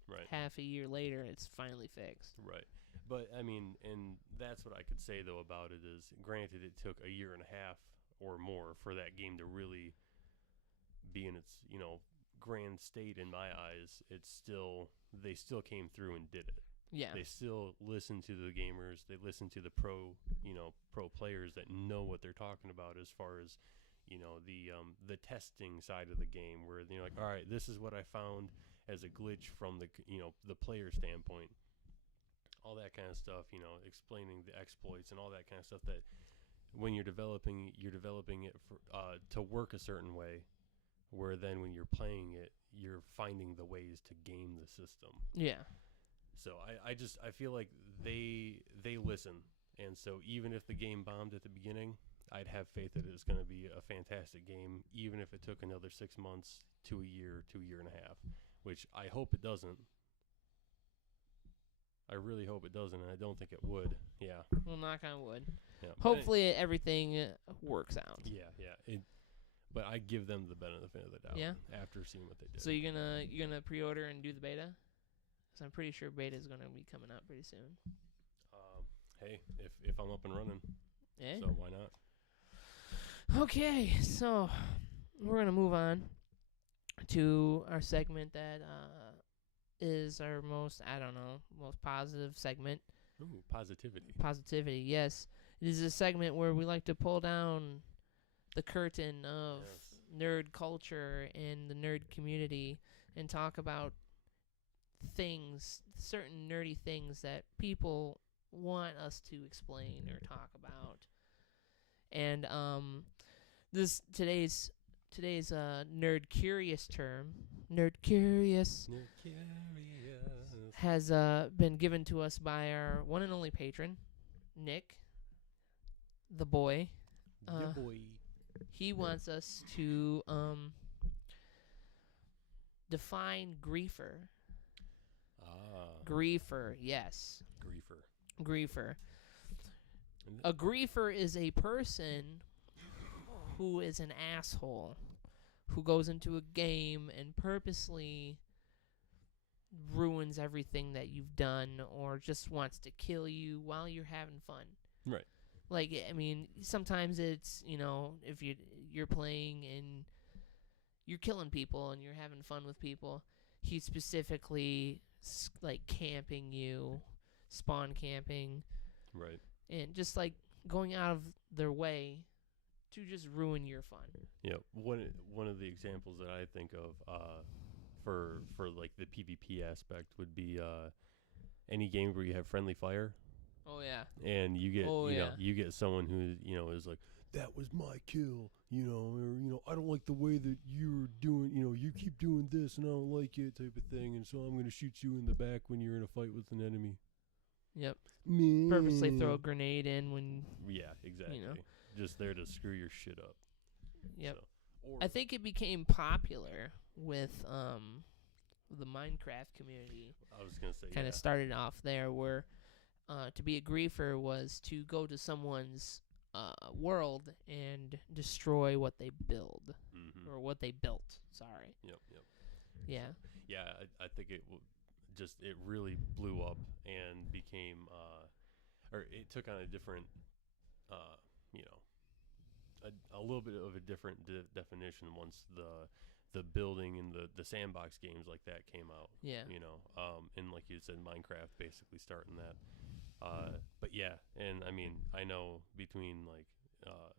right. half a year later it's finally fixed. Right. But I mean, and that's what I could say though about it is, granted, it took a year and a half or more for that game to really be in its grand state in my eyes. They still came through and did it. Yeah. They still listen to the gamers. They listen to the pro players that know what they're talking about as far as the testing side of the game, where they're like, all right, this is what I found as a glitch from the player standpoint. All that kind of stuff, explaining the exploits and all that kind of stuff, that when you're developing it for, to work a certain way, where then when you're playing it, you're finding the ways to game the system. Yeah. So I feel like they listen, and so even if the game bombed at the beginning, I'd have faith that it's going to be a fantastic game, even if it took another 6 months to a year and a half, which I hope it doesn't. I really hope it doesn't, and I don't think it would. Yeah. Well, knock on wood. Yeah. Hopefully everything works out. Yeah. But I give them the benefit of the doubt. Yeah. After seeing what they did. So you're gonna pre-order and do the beta? Because I'm pretty sure beta is gonna be coming out pretty soon. Hey, if I'm up and running, Yeah. so why not? Okay, so we're gonna move on to our segment that is our most positive segment. Ooh, positivity. Positivity, yes. It is a segment where we like to pull down the curtain of nerd culture and the nerd community and talk about certain nerdy things that people want us to explain or talk about. And today's nerd curious term, has been given to us by our one and only patron, Nick, the boy. He wants us to define griefer. Griefer, yes. Griefer. A griefer is a person who is an asshole, who goes into a game and purposely ruins everything that you've done, or just wants to kill you while you're having fun. Right. Like, I mean, sometimes it's, if you're playing and you're killing people and you're having fun with people, he's specifically camping you, spawn camping. Right. And just going out of their way to just ruin your fun. Yeah, one of the examples that I think of for like the PvP aspect would be any game where you have friendly fire. Oh yeah. And you get you get someone who is like, that was my kill, or I don't like the way that you're doing, you keep doing this and I don't like it, type of thing, and so I'm going to shoot you in the back when you're in a fight with an enemy. Yep. Purposely throw a grenade in when. Yeah, exactly. Just there to screw your shit up. Yep. So, I think it became popular with the Minecraft community. I was gonna say. Kind of started off there, where to be a griefer was to go to someone's world and destroy what they build, or what they built. Sorry. Yep. Yeah. Yeah, I think it really blew up and became, or it took on a different, a little bit of a different definition once the building and the sandbox games like that came out. Yeah. And like you said, Minecraft basically starting that. But yeah, and I mean, I know between like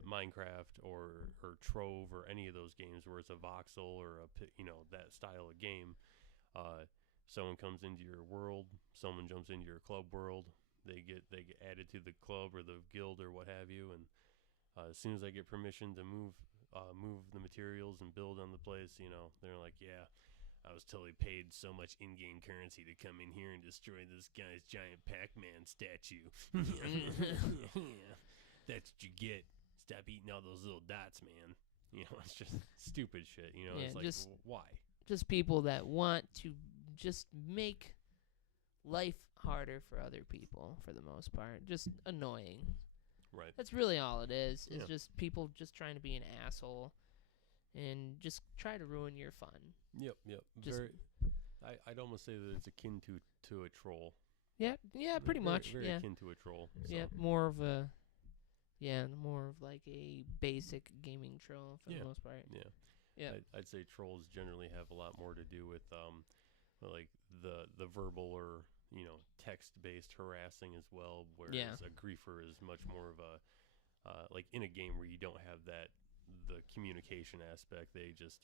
Minecraft or Trove or any of those games where it's a voxel or that style of game, someone comes into your world, someone jumps into your club world, they get added to the club or the guild or what have you, and as soon as they get permission to move move the materials and build on the place. They're like, yeah, I was totally paid so much in-game currency to come in here and destroy this guy's giant Pac-Man statue. That's what you get. Stop eating all those little dots, man. It's just stupid shit. It's like, why? Just people that want to just make life harder for other people, for the most part. Just annoying. Right. That's really all it is. It's Yeah. just people just trying to be an asshole and just try to ruin your fun. Yep. Just- I'd almost say that it's akin to a troll. Yeah, pretty much. Very Yeah. akin to a troll. So. Yeah, more of like a basic gaming troll for the most part. Yeah. Yeah. I'd say trolls generally have a lot more to do with like the verbal or text-based harassing as well, whereas a griefer is much more of a like in a game where you don't have the communication aspect. They just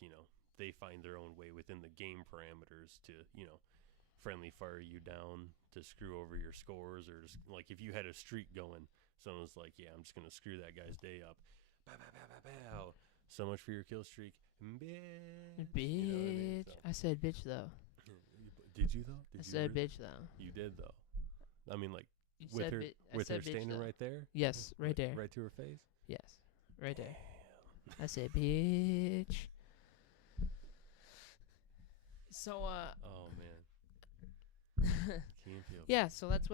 they find their own way within the game parameters to friendly fire you down, to screw over your scores, or just, like if you had a streak going, someone's like, yeah, I'm just gonna screw that guy's day up. Bow, bow, bow, bow, bow. So much for your kill streak, bitch. Bitch. You know what I mean? So- I said bitch though. Did you though? I said bitch though. You did though. I mean, like You with said her, I with said her bitch, standing though. right there. Yes, right there. right to her face. Yes, right there. I said bitch. So Oh man, can't feel. yeah, so that's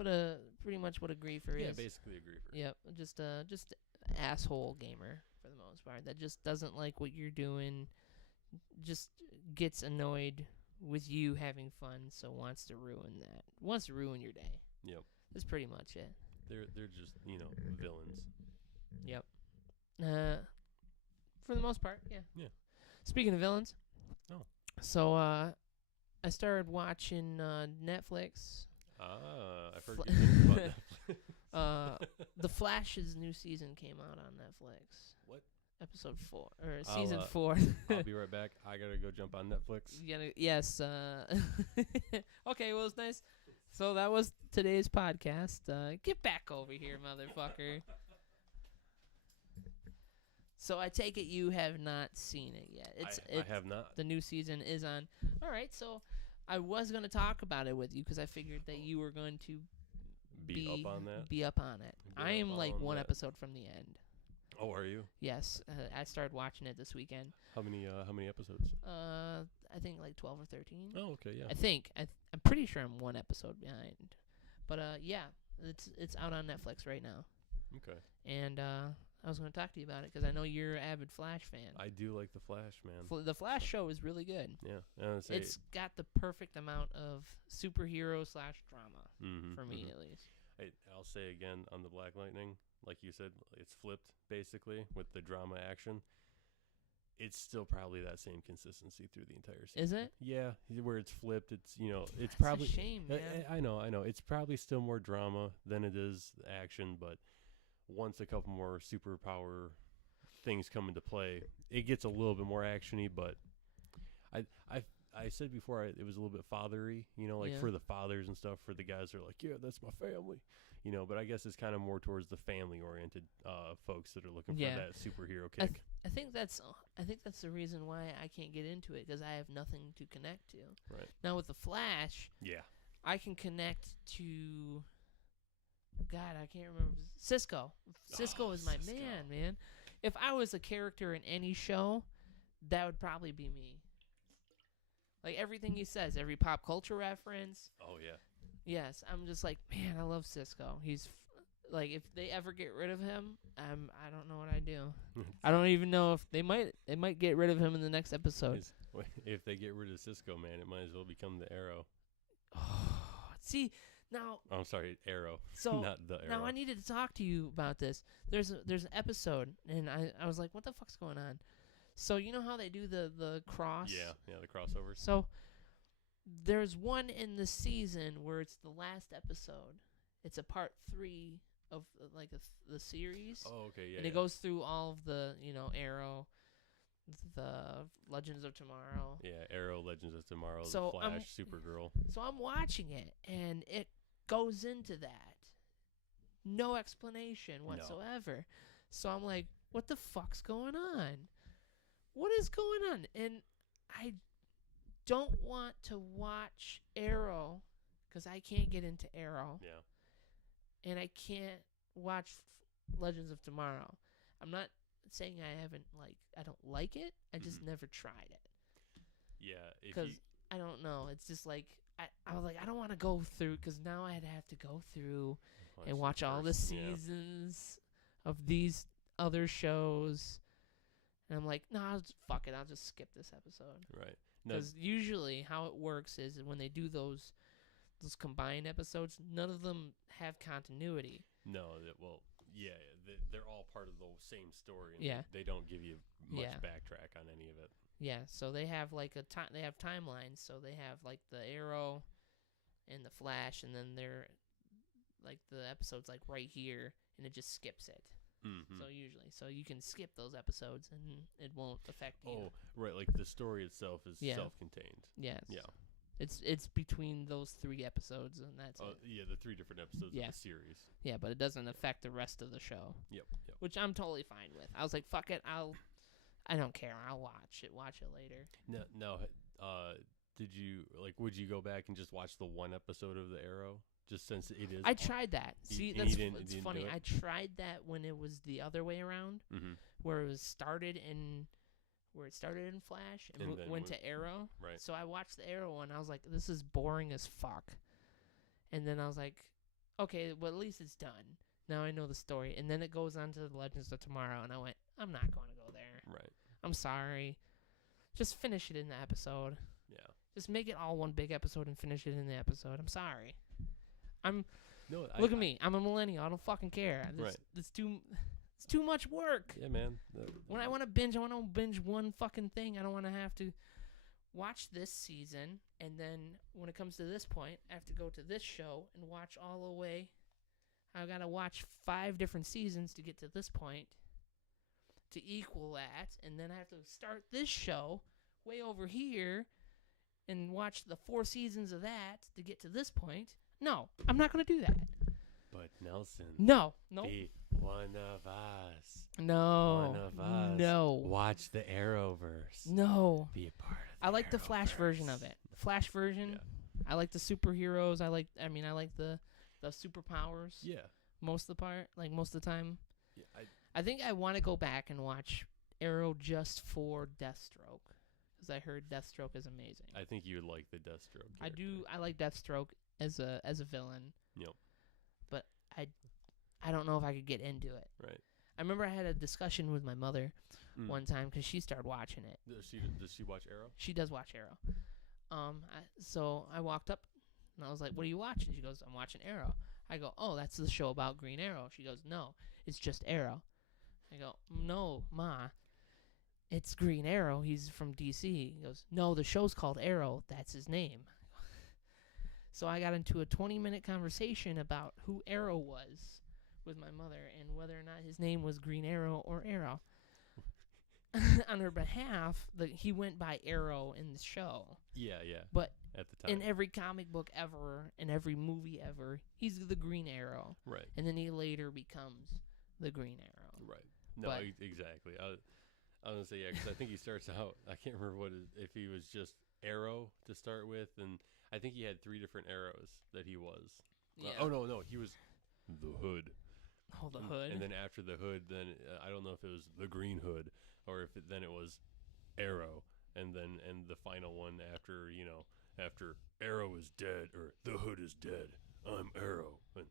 pretty much what a griefer Yeah, is. basically a griefer. Yep, just asshole gamer for the most part that just doesn't like what you're doing, just gets annoyed with you having fun, so wants to ruin your day. Yep. That's pretty much it. They're just villains. Yep. For the most part, yeah. Yeah. Speaking of villains, so I started watching Netflix. I've heard Fla- good things about Netflix. The Flash's new season came out on Netflix. What? Episode 4 or I'll, season 4. I'll be right back. I gotta go jump on Netflix. Yes. Okay. Well, it's nice. So that was today's podcast. Get back over here, motherfucker. So I take it you have not seen it yet. I have not. The new season is on. All right. So I was going to talk about it with you because I figured that you were going to Be up on that. Be up on it. Be I up am like on one that. episode from the end. Oh, are you? Yes, I started watching it this weekend. How many episodes? I think like 12 or 13. Oh, okay, yeah. I think I'm pretty sure I'm one episode behind. But yeah, it's out on Netflix right now. Okay. And I was going to talk to you about it because I know you're an avid Flash fan. I do like the Flash, man. The Flash show is really good. Yeah. I would say It's got the perfect amount of superhero / drama for me at least. I'll say again on the Black Lightning, like you said, it's flipped basically with the drama action. It's still probably that same consistency through the entire season. Is it? Yeah, where it's flipped. It's it's That's probably a shame, man. I know. It's probably still more drama than it is action, but once a couple more superpower things come into play, it gets a little bit more actiony. But I said before it was a little bit fathery, like Yeah. for the fathers and stuff, for the guys who are like, yeah, that's my family, But I guess it's kind of more towards the family-oriented folks that are looking Yeah. for that superhero kick. I think that's the reason why I can't get into it because I have nothing to connect to. Right. Now with the Flash, Yeah. I can connect to. God, I can't remember. Cisco. Cisco is my Cisco. man. If I was a character in any show, that would probably be me. Like everything he says, every pop culture reference. Oh yeah. Yes, I'm just like, man, I love Cisco. He's like, if they ever get rid of him, I don't know what I do. I don't even know if they might get rid of him in the next episode. If they get rid of Cisco, man, it might as well become the Arrow. See, now. Oh, I'm sorry, Arrow. So Not the Arrow. now I needed to talk to you about this. There's an episode, and I was like, what the fuck's going on? So you know how they do the cross? Yeah, the crossovers. So there's one in the season where it's the last episode. It's a part 3 of the series. Oh, okay, yeah. And it goes through all of the, Arrow, the Legends of Tomorrow. Yeah, Arrow, Legends of Tomorrow, So, the Flash, Supergirl. So I'm watching it, and it goes into that. No explanation whatsoever. So I'm like, what the fuck's going on? what is going on? And I don't want to watch Arrow because I can't get into Arrow. Yeah. And I can't watch Legends of Tomorrow. I'm not saying I don't like it. I just never tried it. Yeah. Because I don't know. It's just like, I was like, I don't want to go through, because now I'd have to go through and watch all the seasons of these other shows. And I'm like, no, fuck it. I'll just skip this episode. Right. Because usually how it works is when they do those combined episodes, none of them have continuity. No, they're all part of the same story. And Yeah. They don't give you much backtrack on any of it. Yeah, so they have like they have timelines. So they have like the Arrow and the Flash, and then they're like the episode's like right here, and it just skips it. Mm-hmm. So you can skip those episodes, and it won't affect you. Oh, right, like the story itself is self-contained. Yes. Yeah. It's between those 3 episodes, and that's it. Yeah, the 3 different episodes of the series. Yeah, but it doesn't affect the rest of the show. Yep. Which I'm totally fine with. I was like, fuck it, I don't care. I'll watch it later. No. Would you go back and just watch the one episode of the Arrow? Just since it is. I tried that. See, it's funny. I tried that when it was the other way around, where it started in Flash and went to Arrow. Right. So I watched the Arrow one. I was like, this is boring as fuck. And then I was like, okay, well, at least it's done. Now I know the story. And then it goes on to the Legends of Tomorrow, and I went, I'm not going to go there. Right. I'm sorry. Just finish it in the episode. Yeah. Just make it all one big episode and finish it in the episode. I'm sorry. Look at me. I'm a millennial. I don't fucking care. It's too much work. Yeah, man. When I want to binge one fucking thing. I don't want to have to watch this season, and then when it comes to this point, I have to go to this show and watch all the way. I got to watch 5 different seasons to get to this point to equal that, and then I have to start this show way over here and watch the 4 seasons of that to get to this point. No, I'm not going to do that. But Nelson. No. Be one of us. No. One of us. No. Watch the Arrowverse. No. Be a part of the I like the Flash version of it. The Flash version. Yeah. I like the superheroes. I like the superpowers. Yeah. Most of the part, like most of the time. Yeah. I think I want to go back and watch Arrow just for Deathstroke, because I heard Deathstroke is amazing. I think you would like the Deathstroke character. I do. I like Deathstroke as a villain. Yep. But I don't know if I could get into it. Right. I remember I had a discussion with my mother one time because she started watching it. Does she watch Arrow? She does watch Arrow. So I walked up and I was like, "What are you watching?" She goes, "I'm watching Arrow." I go, "Oh, that's the show about Green Arrow." She goes, "No, it's just Arrow." I go, "No, Ma, it's Green Arrow. He's from DC." He goes, "No, the show's called Arrow. That's his name." So I got into a 20-minute conversation about who Arrow was with my mother and whether or not his name was Green Arrow or Arrow. On her behalf, he went by Arrow in the show. Yeah. But at the time, in every comic book ever, in every movie ever, he's the Green Arrow. Right. And then he later becomes the Green Arrow. Right. No, exactly. I was going to say, because I think he starts out, I can't remember if he was just Arrow to start with, and I think he had 3 different arrows that he was. Yeah. No, he was the Hood. Oh, the Hood. And then after the Hood, then I don't know if it was the Green Hood or if then it was Arrow, and the final one after Arrow is dead or the Hood is dead, I'm Arrow, and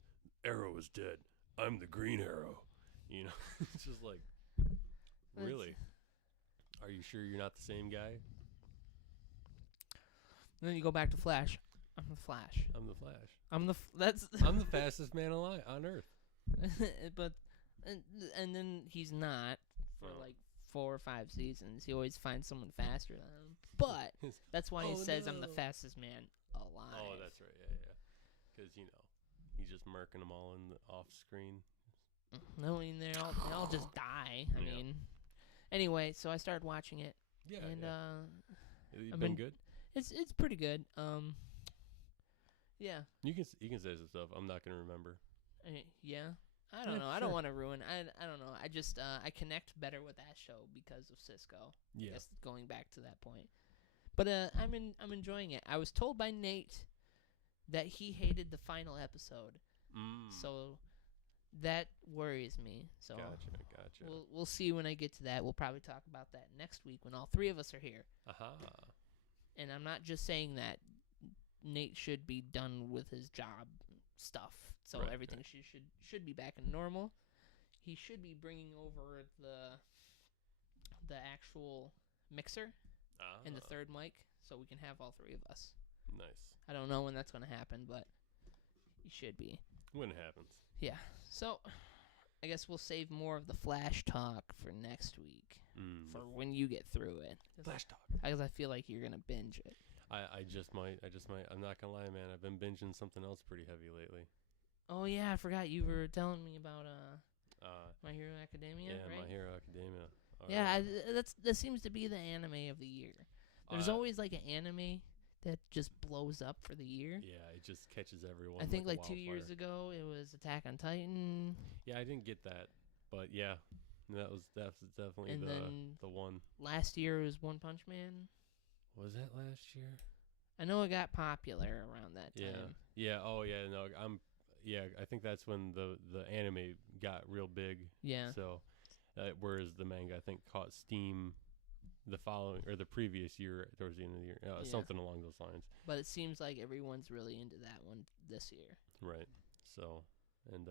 Arrow is dead, I'm the Green Arrow. It's just like, really? Are you sure you're not the same guy? And then you go back to Flash. I'm the Flash. I'm the Flash. I'm the fastest man alive on Earth. But and then he's not for like 4 or 5 seasons. He always finds someone faster than him. But that's why he says I'm the fastest man alive. Oh, that's right. Yeah. Because he's just murking them all in the off screen. No, I mean they all just die. I mean, anyway, so I started watching it. Yeah. And it's been good. It's pretty good. Yeah. You can say some stuff. I'm not gonna remember. Yeah. I don't know. I don't want to ruin. I don't know. I just I connect better with that show because of Cisco. Yeah. I guess going back to that point. But I'm enjoying it. I was told by Nate that he hated the final episode. So that worries me. So Gotcha. we'll see when I get to that. We'll probably talk about that next week when all three of us are here. And I'm not just saying that Nate should be done with his job stuff. So everything should be back in normal. He should be bringing over the actual mixer and the third mic so we can have all three of us. Nice. I don't know when that's going to happen, but he should be. When it happens. Yeah. So I guess we'll save more of the Flash talk for next week for when you get through it. Flash talk. Because I feel like you're going to binge it. I just might. I'm not going to lie, man. I've been binging something else pretty heavy lately. Oh, yeah. I forgot you were telling me about My Hero Academia, yeah, right? My Hero Academia. That seems to be the anime of the year. There's always like an anime that just blows up for the year. Yeah, it just catches everyone. I think like 2 years ago it was Attack on Titan. Yeah, I didn't get that, but yeah, that's definitely the one. Last year was One Punch Man. Was that last year? I know it got popular around that time. Yeah. Oh yeah. No, I think that's when the anime got real big. Yeah. So, whereas the manga I think caught steam the following or the previous year towards the end of the year, something along those lines. But it seems like everyone's really into that one this year. Right. So, and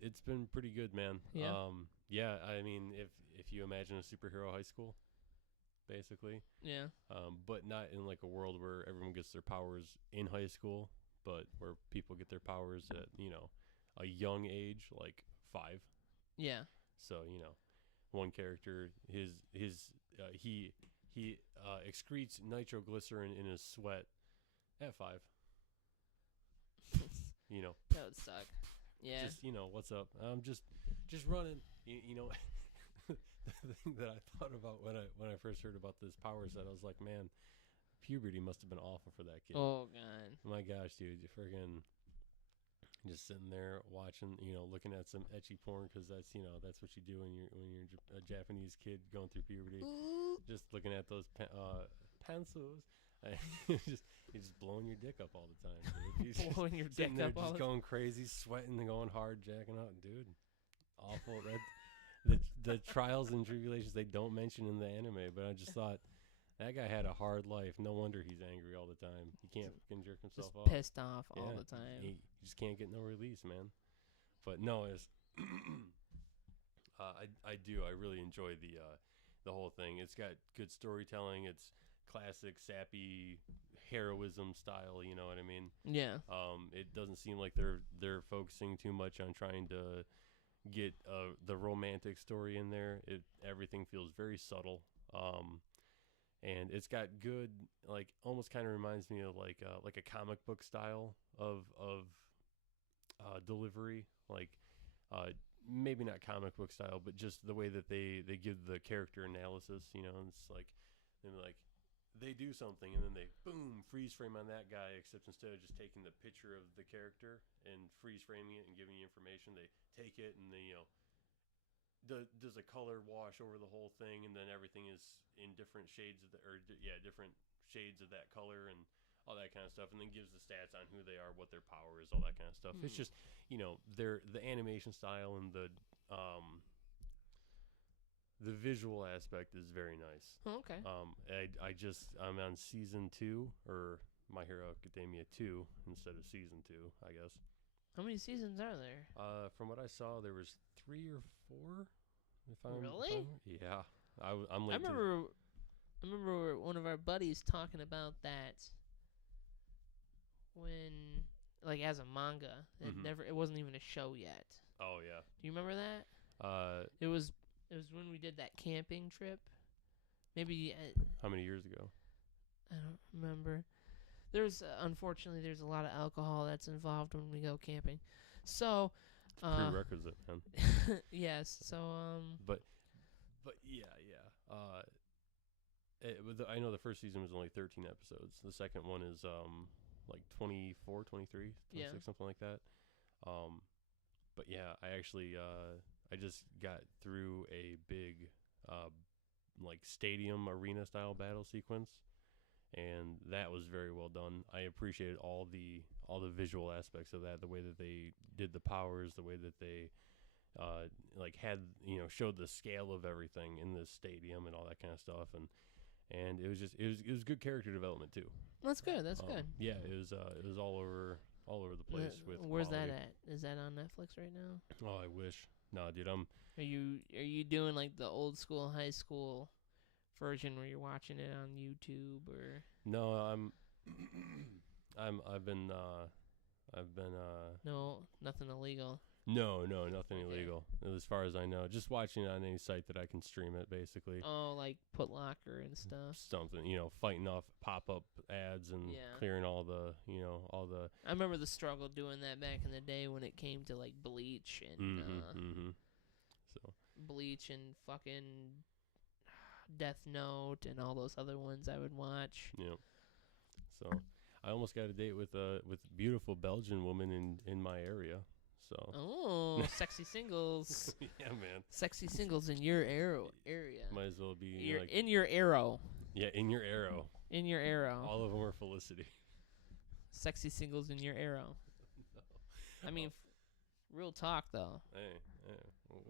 it's been pretty good, man. Yeah. I mean, if you imagine a superhero high school, basically. Yeah. But not in like a world where everyone gets their powers in high school, but where people get their powers at a young age, like 5. Yeah. So one character he excretes nitroglycerin in his sweat at 5. That would suck. Yeah. Just what's up? I'm just running. The thing that I thought about when I first heard about this power set, I was like, man, puberty must have been awful for that kid. Oh god. My gosh, dude, you friggin' just sitting there watching, looking at some ecchi porn because that's what you do when you're a Japanese kid going through puberty. Just looking at those pencils. You're just blowing your dick up all the time, dude. Blowing your dick there up all just the going crazy, sweating and going hard, jacking out, dude. Awful. The trials and tribulations they don't mention in the anime, but I just thought that guy had a hard life. No wonder he's angry all the time. He can't fucking jerk himself just off. Pissed off all the time. He just can't get no release, man. But no, it's I really enjoy the whole thing. It's got good storytelling. It's classic sappy heroism style. You know what I mean? Yeah. It doesn't seem like they're focusing too much on trying to get the romantic story in there. Everything feels very subtle. And it's got good, like, almost kind of reminds me of like a comic book style of delivery, like maybe not comic book style, but just the way that they give the character analysis. And it's like they do something and then they boom freeze frame on that guy, except instead of just taking the picture of the character and freeze framing it and giving you information, they take it and they does a color wash over the whole thing, and then everything is in different shades of different shades of that color and all that kind of stuff, and then gives the stats on who they are, what their power is, all that kind of stuff. It's just the animation style and the visual aspect is very nice. Oh, okay. I'm on season 2 or My Hero Academia 2 instead of season 2, I guess. How many seasons are there? From what I saw, there was 3 or 4. Really? Yeah. I'm late. I remember one of our buddies talking about that when, like, as a manga. It wasn't even a show yet. Oh yeah. Do you remember that? It was when we did that camping trip. Maybe. How many years ago? I don't remember. Unfortunately, there's a lot of alcohol that's involved when we go camping. So. Prerequisite, man. Yes. So. But yeah. I know the first season was only 13 episodes. The second one is like 24, 23, 26, something like that. but yeah, I actually I just got through a big like stadium arena style battle sequence, and that was very well done. I appreciated all the visual aspects of that, the way that they did the powers, the way that they like had showed the scale of everything in this stadium and all that kind of stuff, and it was good character development too. That's good. That's good. Yeah, it was all over the place with Where's quality. that at? Is that on Netflix right now? Oh, I wish. No, dude, Are you doing like the old school high school version where you're watching it on YouTube or? no, I've been No, nothing illegal. no, nothing Okay. illegal as far as I know. Just watching it on any site that I can stream it, basically. Oh, like Put Locker and stuff. Something, fighting off pop-up ads and Yeah. clearing all the, all the. I remember the struggle doing that back in the day when it came to like Bleach and So Bleach and fucking Death Note and all those other ones I would watch. yeah, so I almost got a date with a beautiful Belgian woman in my area. So Oh, sexy singles. yeah, man, Sexy singles in your area. might as well be You're like in your arrow. yeah, in your arrow. In your arrow. All of them are Felicity. Sexy singles in your arrow. I mean, real talk though. Hey,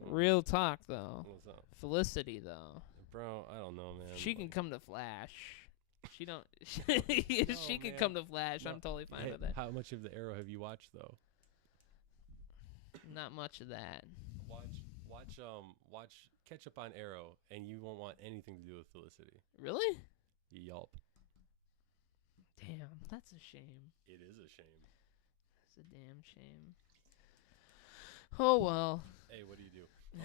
Real talk though. what's up, Felicity though. bro? I don't know, man. She can come to Flash. She don't. She can man. come to Flash. No. I'm totally fine Hey, with it. how much of the Arrow have you watched though? Not much of that. Watch catch up on Arrow, and you won't want anything to do with Felicity. Really? Yelp. Damn, that's a shame. It is a shame. It's a damn shame. Oh well. Hey, what do you do? Oh,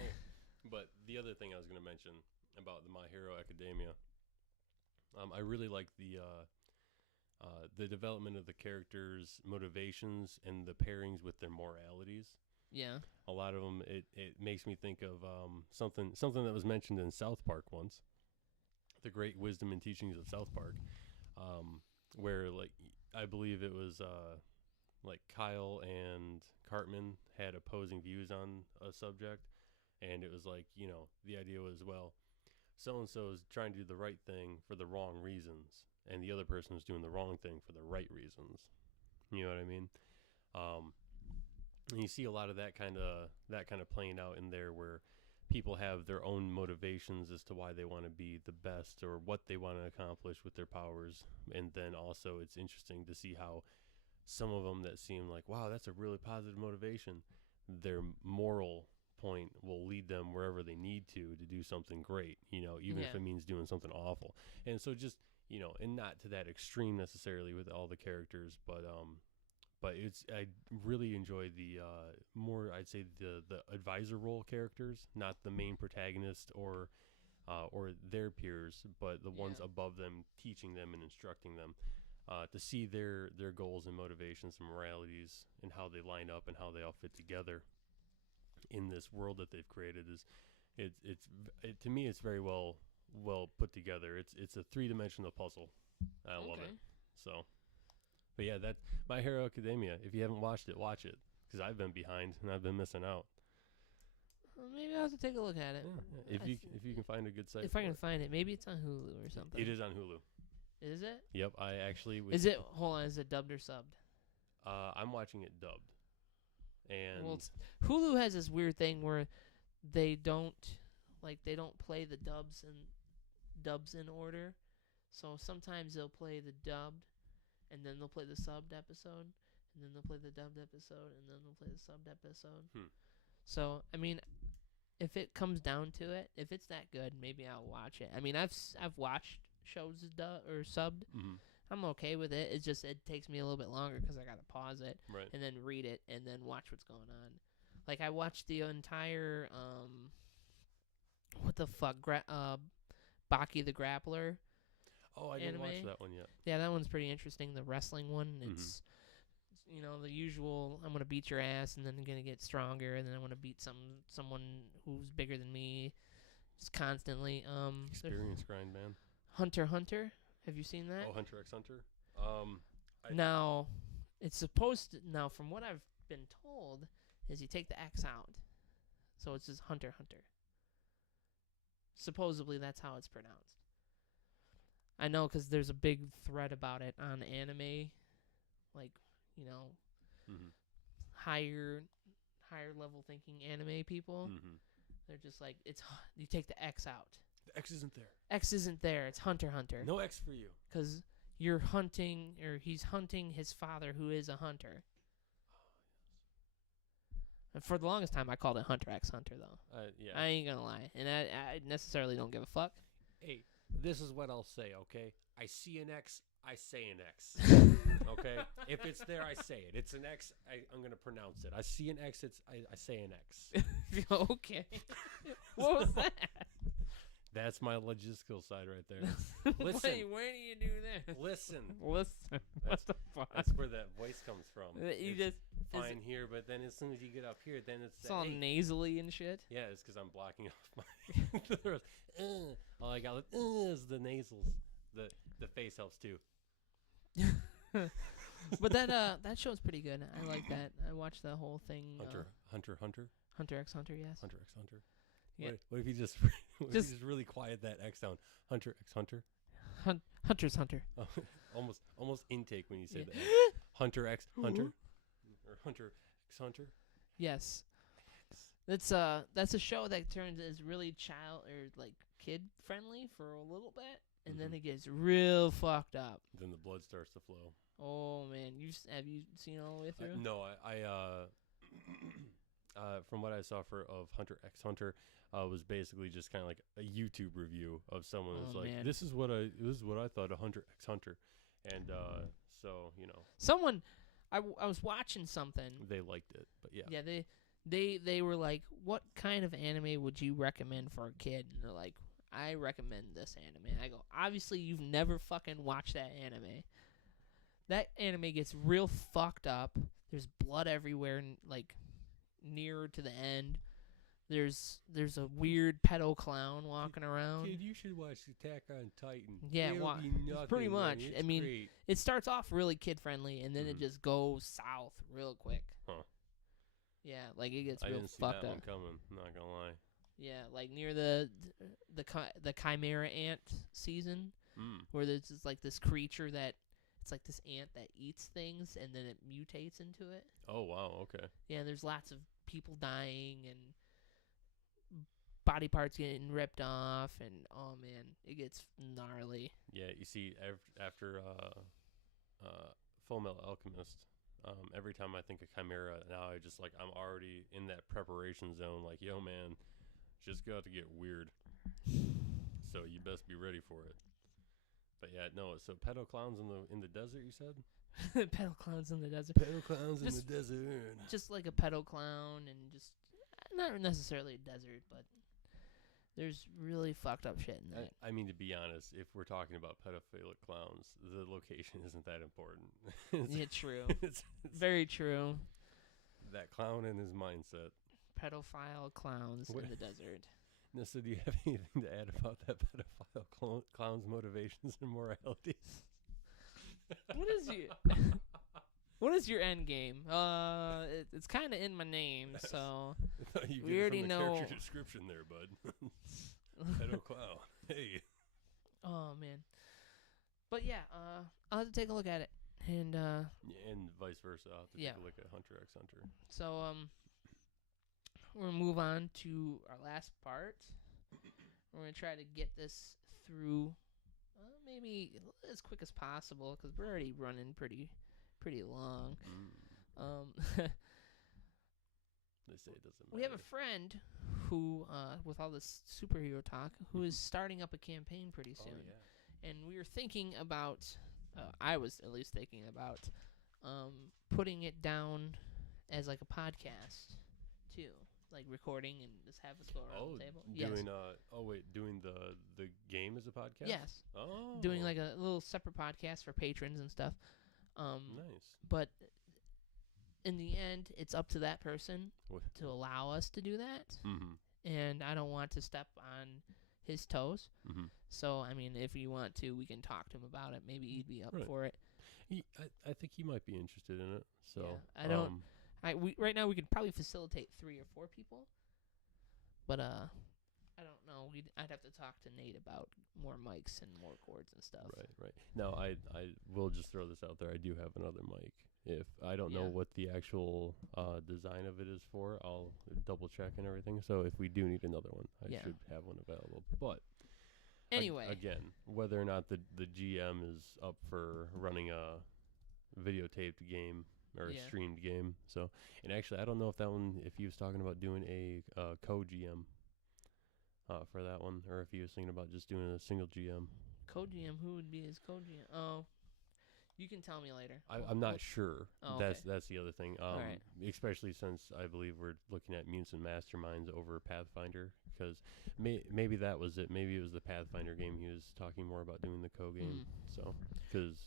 but the other thing I was gonna mention about the My Hero Academia, I really like the development of the characters' motivations and the pairings with their moralities. Yeah. A lot of them, it makes me think of something that was mentioned in South Park once, the great wisdom and teachings of South Park, where like I believe it was like Kyle and Cartman had opposing views on a subject, and it was like the idea was, well, so and so is trying to do the right thing for the wrong reasons, and the other person is doing the wrong thing for the right reasons. You know what I mean? And you see a lot of that kind of playing out in there, where people have their own motivations as to why they want to be the best or what they want to accomplish with their powers. And then also it's interesting to see how some of them that seem like, wow, that's a really positive motivation, their moral point will lead them wherever they need to do something great, even if Yeah. it means doing something awful. And so just, and not to that extreme necessarily with all the characters, but I really enjoy the more, I'd say, the advisor role characters, not the main protagonist or their peers, but the ones Yeah. above them, teaching them and instructing them, to see their goals and motivations and moralities and how they line up and how they all fit together in this world that they've created to me it's very well put together. It's a 3-dimensional puzzle. I love it. So. But yeah, that My Hero Academia. If you haven't watched it, watch it, because I've been behind and I've been missing out. Well, maybe I'll have to take a look at it. Yeah. If you can find a good site. If I can find it, maybe it's on Hulu or something. It is on Hulu. Is it? Yep, I actually was. Is it? Hold on. Is it dubbed or subbed? I'm watching it dubbed. And Well, Hulu has this weird thing where they don't play the dubs in order. So sometimes they'll play the dubbed, and then they'll play the subbed episode, and then they'll play the dubbed episode, and then they'll play the subbed episode. So I mean, if it comes down to it, if it's that good, maybe I'll watch it. I mean, I've watched shows or subbed. Mhm. I'm okay with it. It's just it takes me a little bit longer because I gotta pause it Right. and then read it and then watch what's going on. Like I watched the entire what the fuck, Baki the Grappler. Oh, I didn't watch anime. that one yet. Yeah, that one's pretty interesting. The wrestling one. Mhm. It's the usual. I'm gonna beat your ass and then I'm gonna get stronger and then I'm gonna beat someone who's bigger than me. Just constantly. Experience grind, man. Hunter x Hunter. Have you seen that? Oh, Hunter x Hunter. I- Now, it's supposed to. Now, from what I've been told, is you take the X out. So it's just Hunter Hunter. Supposedly that's how it's pronounced. I know because there's a big thread about it on anime. Like, you know, higher level thinking anime people. They're just like, you take the X out. The X isn't there. X isn't there. It's Hunter Hunter. No X for you. Because you're hunting, or he's hunting his father, who is a hunter. And for the longest time, I called it Hunter X Hunter, though. Yeah. I ain't gonna lie. And I necessarily don't give a fuck. Hey, this is what I'll say, okay? I see an X, I say an X. Okay? If it's there, I say it. It's an X, I'm going to pronounce it. I see an X, I say an X. Okay. What was that? That's my logistical side right there. Listen. Wait, where do you do that? Listen. What the fuck? That's where that voice comes from. You it's just fine here, but then as soon as you get up here, then it's all nasally and shit. Yeah, it's because I'm blocking off my throat. All I got is the nasals. The face helps too. But that show's pretty good. I like that. I watched the whole thing. Hunter X Hunter, yes. Hunter X Hunter. Yeah. What if you just really quiet that X down? Hunter X Hunter. Hunter's Hunter. Oh, almost intake when you say that. Hunter X Hunter, or Hunter X Hunter. Yes. That's a show that turns is really child or like kid friendly for a little bit, and then it gets real fucked up. Then the blood starts to flow. Oh man, have you seen all the way through? No, I from what I saw of Hunter X Hunter, was basically just kind of like a YouTube review of someone who's like, man. this is what I thought of Hunter X Hunter, and so someone, I was watching something. They liked it, but yeah. Yeah, they were like, what kind of anime would you recommend for a kid? And they're like, I recommend this anime. I go, obviously you've never fucking watched that anime. That anime gets real fucked up. There's blood everywhere, like nearer to the end. There's a weird pedo clown walking around. Kid, you should watch Attack on Titan. Yeah, pretty much. It's I mean, great. It starts off really kid friendly, and then it just goes south real quick. Huh. Yeah, like it gets real fucked fucked up. I up. didn't see that one coming. Not gonna lie. Yeah, like near the chimera ant season, where there's just like this creature that it's like this ant that eats things and then it mutates into it. Oh wow, okay. Yeah, there's lots of people dying and body parts getting ripped off, and oh man, it gets gnarly. Yeah, you see, after Full Metal Alchemist, every time I think of Chimera, now I'm already in that preparation zone. Like, yo, man, just got to get weird. So you best be ready for it. But yeah, no. So pedo clowns in the desert, you said? Pedo clowns in the desert. Pedo clowns in the desert. Just like a pedo clown, and just not necessarily a desert, but there's really fucked up shit in that. I mean, to be honest, if we're talking about pedophilic clowns, the location isn't that important. Yeah, true. It's very true. That clown and his mindset. Pedophile clowns in the desert. Now, so do you have anything to add about that pedophile clown's motivations and moralities? What is your end game? It's kind of in my name, so you we already know. Character description there, bud. Pedo clown. Hey. Oh man. But yeah, I'll have to take a look at it, and vice versa. I'll have to take a look at Hunter X Hunter. So we're gonna move on to our last part. We're gonna try to get this through, maybe as quick as possible, because we're already running pretty long. They say it doesn't matter. We have a friend who, with all this superhero talk, who is starting up a campaign pretty soon. Oh, yeah. And we were thinking about, I was at least thinking about, putting it down as like a podcast too, like recording and just have us go around the table. Doing the game as a podcast. Yes. Oh. Doing like a little separate podcast for patrons and stuff. Nice. But in the end, it's up to that person to allow us to do that. Mm-hmm. And I don't want to step on his toes. Mm-hmm. So, I mean, if you want to, we can talk to him about it. Maybe he'd be up for it. I think he might be interested in it. So yeah, Right now we could probably facilitate 3 or 4 people, but I don't know. I'd have to talk to Nate about more mics and more cords and stuff. Right. No, I will just throw this out there. I do have another mic. If I don't know Yeah. what the actual design of it is for, I'll double check and everything. So if we do need another one, I Yeah. should have one available. But Anyway, again, whether or not the GM is up for running a videotaped game or a Yeah. streamed game. So, and actually, I don't know if that one, if he was talking about doing a co-GM for that one, or if he was thinking about just doing a single GM. co-GM, who would be his co-GM? Oh, you can tell me later. I'm not sure. Oh, That's okay. the other thing. Alright. Especially since I believe we're looking at Mutants and Masterminds over Pathfinder, because maybe that was it. Maybe it was the Pathfinder game he was talking more about doing the co-game. So, because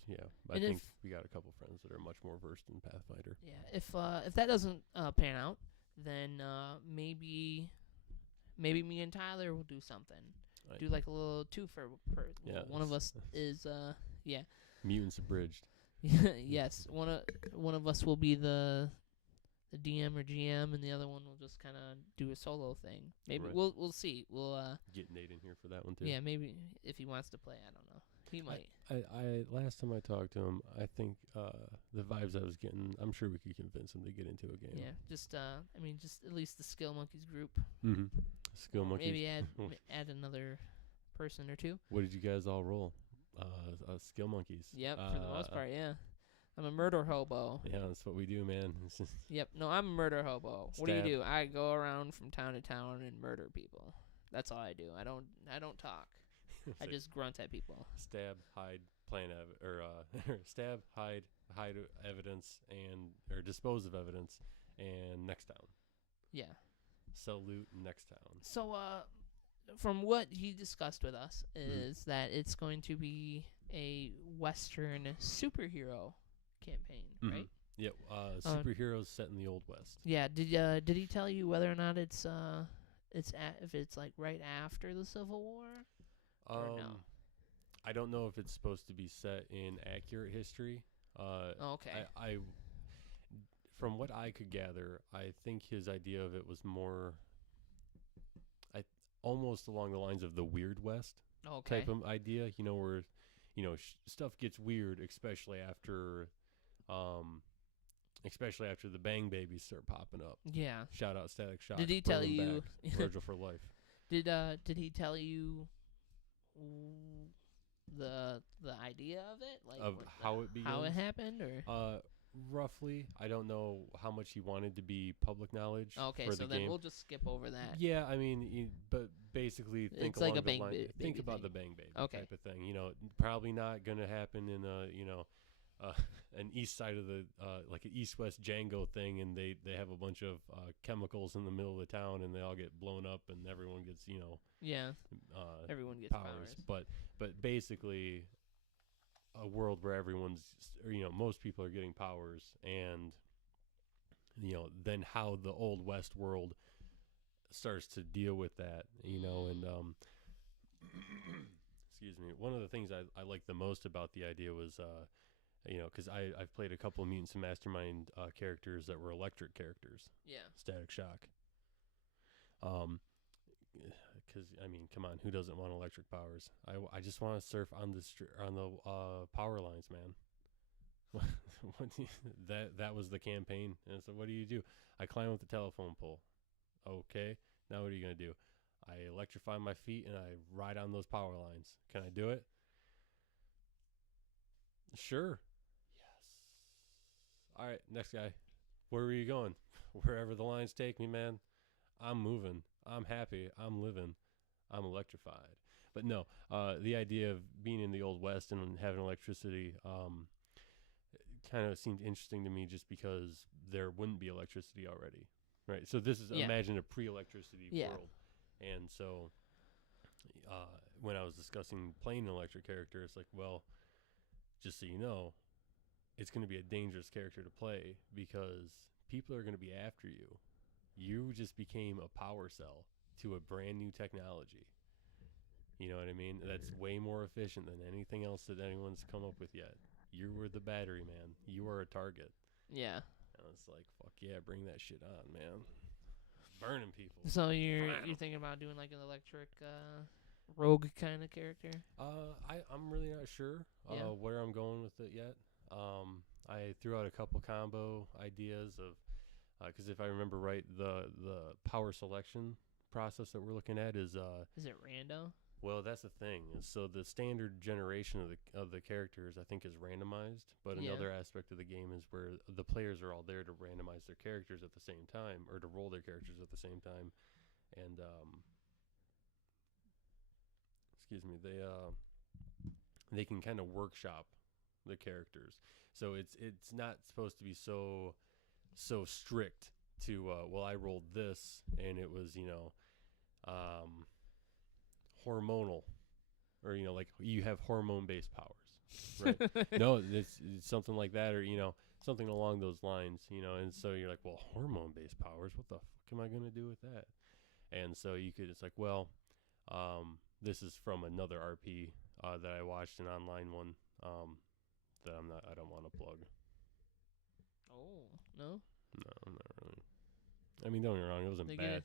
I And think we got a couple friends that are much more versed in Pathfinder. Yeah, if that doesn't pan out, then maybe me and Tyler will do something. Right. Do like a little two for per. Yeah, One of us is Mutants Abridged. yes. One of us will be the DM or GM, and the other one will just kind of do a solo thing. Maybe Right. we'll see. We'll Get Nate in here for that one too. yeah, maybe if he wants to play, I don't know. He might. I last time I talked to him, I think the vibes I was getting, I'm sure we could convince him to get into a game. Yeah, just just at least the Skill Monkeys group. Mm-hmm. Skill Monkeys. Maybe add another person or two. What did you guys all roll? Skill Monkeys. Yep, for the most part, yeah. I'm a murder hobo. Yeah, that's what we do, man. Yep, no, I'm a murder hobo. What do you Stab. do? I go around from town to town and murder people. That's all I do. I don't talk. I just grunt at people. Stab, hide, stab, hide evidence, or dispose of evidence, and next town. Yeah. Sell loot, next town. So, from what he discussed with us is that it's going to be a Western superhero campaign, right? Yeah, superheroes set in the Old West. Yeah. Did he tell you whether or not if it's like right after the Civil War? Or no? I don't know if it's supposed to be set in accurate history. Okay. I from what I could gather, I think his idea of it was more, almost along the lines of the Weird West type of idea. Where, stuff gets weird, especially after the Bang Babies start popping up. Yeah. Shout out Static Shock. Did he tell you? Virgil for life. Did he tell you the idea of it, like of how it begins? how it happened, or roughly. I don't know how much he wanted to be public knowledge. okay, for so the then game. we'll just skip over that. Yeah, I mean, but basically, think It's like along a the Bang line, Baby think about thing. the Bang Baby Okay. type of thing. Probably not gonna happen in an east side of the like an east-west Django thing, and they have a bunch of chemicals in the middle of the town, and they all get blown up, and everyone gets Yeah. Everyone gets powers. But basically, a world where most people are getting powers, and then how the Old West world starts to deal with that, and excuse me. One of the things I like the most about the idea was, because I've played a couple of Mutants and Mastermind characters that were electric characters. Yeah. Static Shock. Because come on, who doesn't want electric powers? I just want to surf on the power lines, man. That was the campaign. And so what do? I climb up the telephone pole. Okay, now what are you gonna do? I electrify my feet and I ride on those power lines. Can I do it? Sure. Yes. All right, next guy. Where are you going? Wherever the lines take me, man. I'm moving. I'm happy. I'm living. I'm electrified. But no, the idea of being in the Old West and having electricity kind of seemed interesting to me, just because there wouldn't be electricity already, right? So this is, imagine a pre-electricity world. And so when I was discussing playing an electric character, it's like, well, just so you know, it's going to be a dangerous character to play, because people are going to be after you. You just became a power cell to a brand new technology. You know what I mean? That's way more efficient than anything else that anyone's come up with yet. You were the battery, man. You are a target. Yeah. it's like, fuck yeah, bring that shit on, man. Burning people. So you're thinking about doing like an electric rogue kind of character? I'm really not sure where I'm going with it yet. I threw out a couple combo ideas of because if I remember right, the power selection process that we're looking at is it rando? Well, that's the thing. So the standard generation of the characters, I think, is randomized. But another aspect of the game is where the players are all there to randomize their characters at the same time, or to roll their characters at the same time. And excuse me, they can kind of workshop the characters. So it's not supposed to be so strict to well, I rolled this and it was hormonal, or like you have hormone based powers, right? No, it's something like that, or something along those lines, and so you're like, well, hormone based powers, what the fuck am I going to do with that? And so it's like, well, this is from another RP that I watched, an online one that I don't want to plug. Oh, no, not really. I mean, don't get me wrong, it wasn't bad,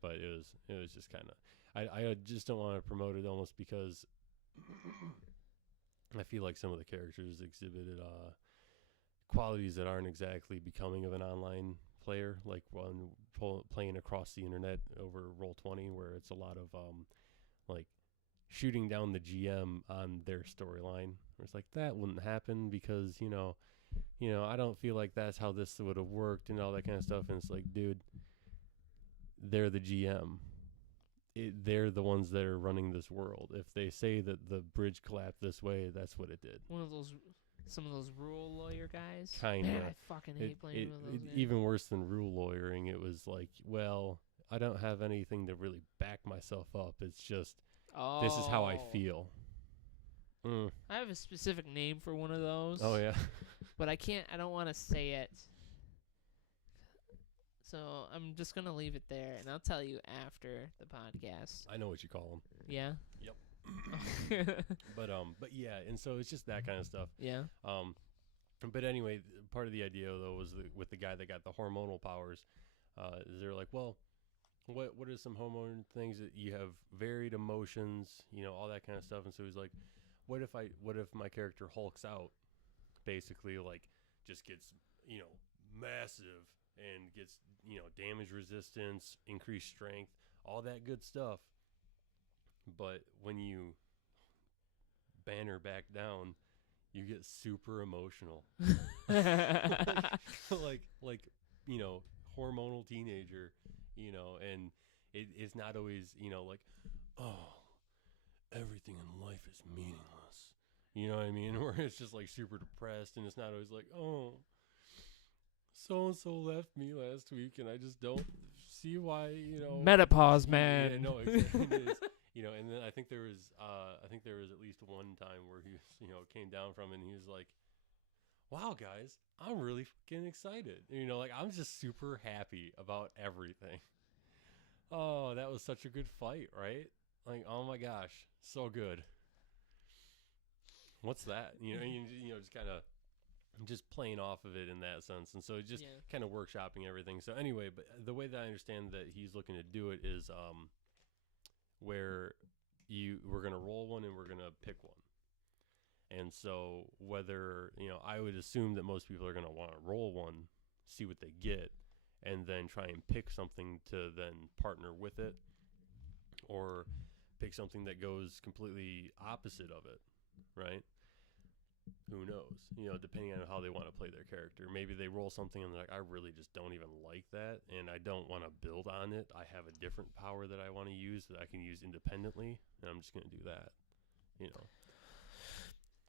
but it was just kind of, I just don't want to promote it, almost because I feel like some of the characters exhibited qualities that aren't exactly becoming of an online player, like when playing across the internet over Roll20, where it's a lot of like shooting down the GM on their storyline. It's like, that wouldn't happen because I don't feel like that's how this would have worked and all that kind of stuff. And it's like, dude, they're the GM. They're the ones that are running this world. If they say that the bridge collapsed this way, that's what it did. Some of those rule lawyer guys. Kinda. Man, I fucking hate playing with those guys. Even worse than rule lawyering, it was like, well, I don't have anything to really back myself up. It's just, this is how I feel. I have a specific name for one of those. Oh, yeah. But I don't want to say it. So I'm just going to leave it there, and I'll tell you after the podcast. I know what you call them. Yeah? Yep. But yeah, and so it's just that kind of stuff. Yeah. But anyway, part of the idea, though, was with the guy that got the hormonal powers, they're like, well, what are some hormone things that you have? Varied emotions, all that kind of stuff. And so he's like, what if my character hulks out, basically, like, just gets, massive and gets, damage resistance, increased strength, all that good stuff. But when you banner back down, you get super emotional. like hormonal teenager, and it's not always, like, oh, everything in life is meaningless. You know what I mean? Where it's just like super depressed, and it's not always like, oh, so-and-so left me last week, and I just don't see why, Menopause, man. Yeah, no, exactly. It is. And then I think there was at least one time where he, came down from it, and he was like, wow, guys, I'm really fucking excited. Like, I'm just super happy about everything. Oh, that was such a good fight, right? Like, oh my gosh, so good. What's that? Just kind of just playing off of it in that sense. And so just kind of workshopping everything. So anyway, but the way that I understand that he's looking to do it is where we're going to roll one and we're going to pick one. And so whether, I would assume that most people are going to want to roll one, see what they get, and then try and pick something to then partner with it, or pick something that goes completely opposite of it, right? Who knows? Depending on how they want to play their character. Maybe they roll something and they're like, I really just don't even like that, and I don't want to build on it. I have a different power that I want to use that I can use independently, and I'm just going to do that,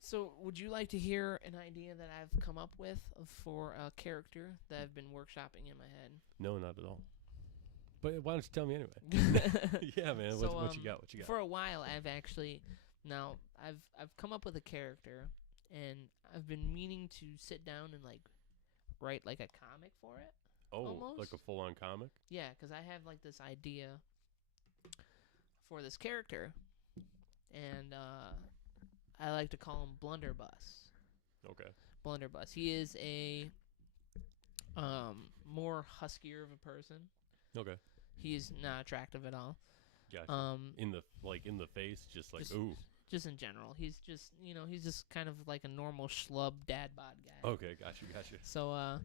So, would you like to hear an idea that I've come up with for a character that I've been workshopping in my head? No, not at all. But why don't you tell me anyway? Yeah, man. So, what you got? What you got? For a while, I've come up with a character, and I've been meaning to sit down and like write like a comic for it. Oh, almost. Like a full-on comic? Yeah, because I have like this idea for this character, and I like to call him Blunderbuss. Okay. Blunderbuss. He is a more huskier of a person. Okay. He's not attractive at all. Gotcha. In the face, just like ooh. Just in general, he's just kind of like a normal schlub dad bod guy. Okay, gotcha. So I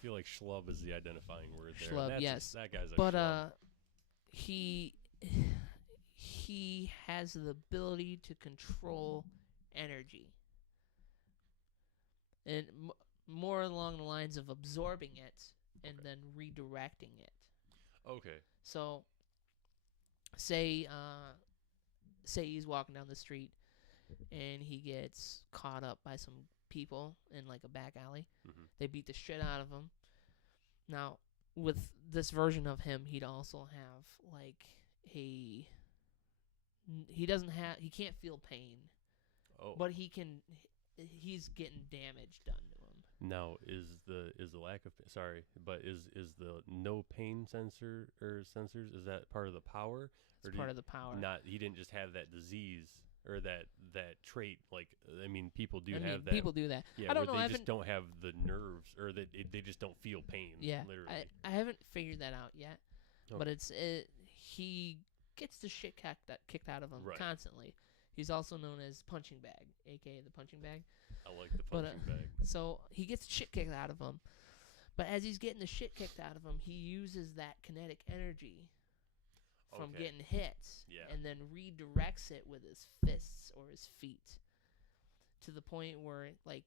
feel like schlub is the identifying word there. Schlub, yes. That guy's a but schlub. He has the ability to control energy, and more along the lines of absorbing it and then redirecting it. Okay. So, say he's walking down the street and he gets caught up by some people in like a back alley. Mm-hmm. They beat the shit out of him. Now, with this version of him, he'd also have like he can't feel pain. Oh. But he's getting damage done to him. Now, is the lack of is the no pain sensor or sensors, is that part of the power? It's part of the power. He didn't just have that disease or that trait. Like, I mean, people do have that. People do that. Yeah, I don't know. They just don't have the nerves, or that they just don't feel pain. Yeah, literally. I haven't figured that out yet. Okay. But he gets the shit kicked out of him constantly. He's also known as Punching Bag, a.k.a. the Punching Bag. I like the punching bag. So he gets the shit kicked out of him. But as he's getting the shit kicked out of him, he uses that kinetic energy from getting hit and then redirects it with his fists or his feet to the point where, like,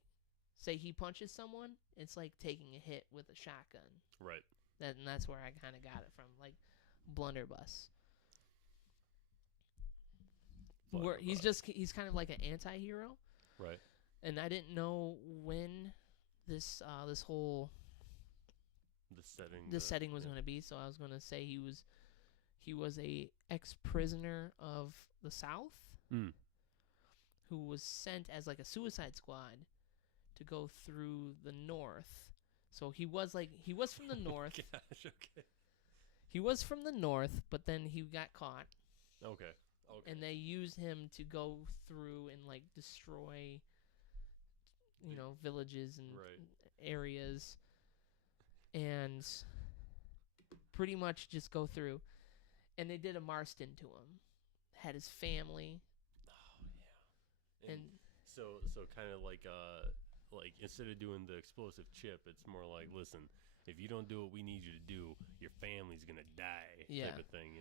say he punches someone, it's like taking a hit with a shotgun. Right. And that's where I kind of got it from, like blunderbuss. Where he's kind of like an anti-hero. Right. And I didn't know when this whole setting was going to be, so I was going to say he was a ex-prisoner of the South who was sent as like a suicide squad to go through the North. So he was from the North. Gosh, okay. He was from the North, but then he got caught. Okay. And they used him to go through and like destroy, villages and areas, and pretty much just go through. And they did a Marston to him. Had his family. Oh yeah. And so kind of like instead of doing the explosive chip, it's more like, listen, if you don't do what we need you to do, your family's gonna die. Type of thing,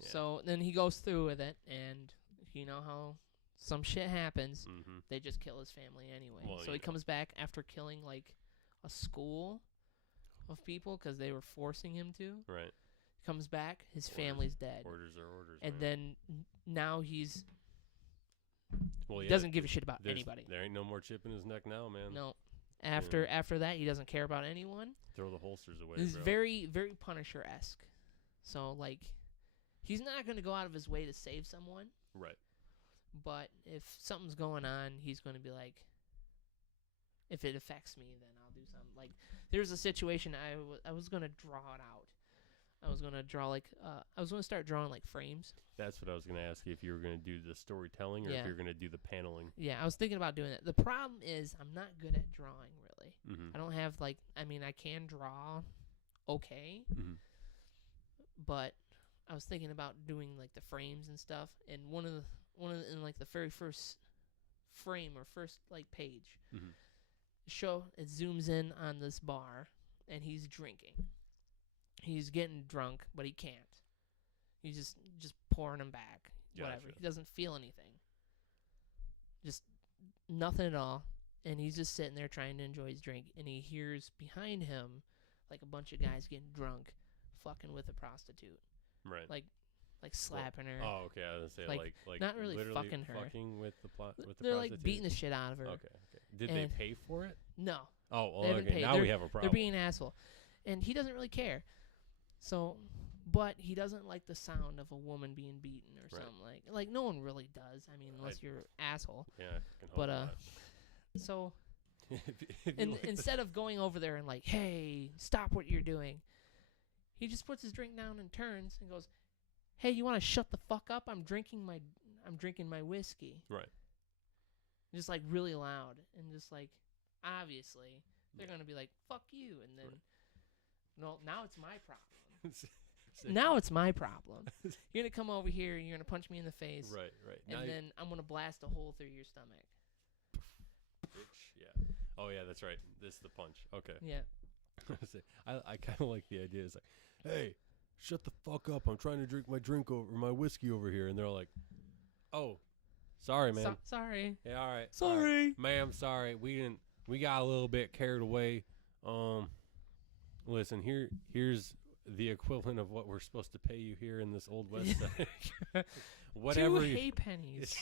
So, So then he goes through with it, and you know how some shit happens. Mm-hmm. They just kill his family anyway. Well, so he comes back after killing like a school of people because they were forcing him to. Right. Comes back, his family's dead. Orders are orders. And then now he yeah, doesn't give a shit about anybody. There ain't no more chip in his neck now, man. No. After that, he doesn't care about anyone. Throw the holsters away. He's bro. very, very Punisher-esque. So like, he's not going to go out of his way to save someone. Right. But if something's going on, he's going to be like, if it affects me, then I'll do something. Like, there's a situation I was going to draw it out. I was going to start drawing like frames. That's what I was going to ask you, if you were going to do the storytelling or if you're going to do the paneling. Yeah, I was thinking about doing that. The problem is I'm not good at drawing, really. Mm-hmm. I don't have I can draw okay. Mm-hmm. But I was thinking about doing like the frames and stuff, and one of the in like the very first frame or first like page, it zooms in on this bar, and he's drinking. He's getting drunk, but he can't. He's just pouring him back. Gotcha. Whatever. He doesn't feel anything. Just nothing at all. And he's just sitting there trying to enjoy his drink, and he hears behind him like a bunch of guys getting drunk, fucking with a prostitute. Right. Like slapping her. Oh, okay. I was gonna say like not really fucking her. Fucking with the prostitute. They're like beating the shit out of her. Okay. Did they pay for it? No. Oh, well, they haven't okay. paid. Now we have a problem. They're being an asshole, and he doesn't really care. So, but he doesn't like the sound of a woman being beaten or something like no one really does. I mean, unless you're an asshole. Yeah. I can hope not. So. Instead of going over there and like, hey, stop what you're doing, he just puts his drink down and turns and goes, hey, you want to shut the fuck up? I'm drinking my whiskey. Right. Just like really loud, and just like obviously they're gonna be like, fuck you, and then No, now it's my problem. Say- Now it's my problem. You're gonna come over here and you're gonna punch me in the face, Right. Now and then I'm gonna blast a hole through your stomach. bitch. Yeah. Oh yeah, that's right. This is the punch. Okay. Yeah. I kind of like the idea. It's like, hey, shut the fuck up. I'm trying to drink my whiskey over here, and they're like, oh, sorry, man. Sorry. Yeah, all right. Sorry. All right. Ma'am, sorry. We got a little bit carried away. Listen, here's the equivalent of what we're supposed to pay you here in this Old West side. Whatever. 2 hay pennies.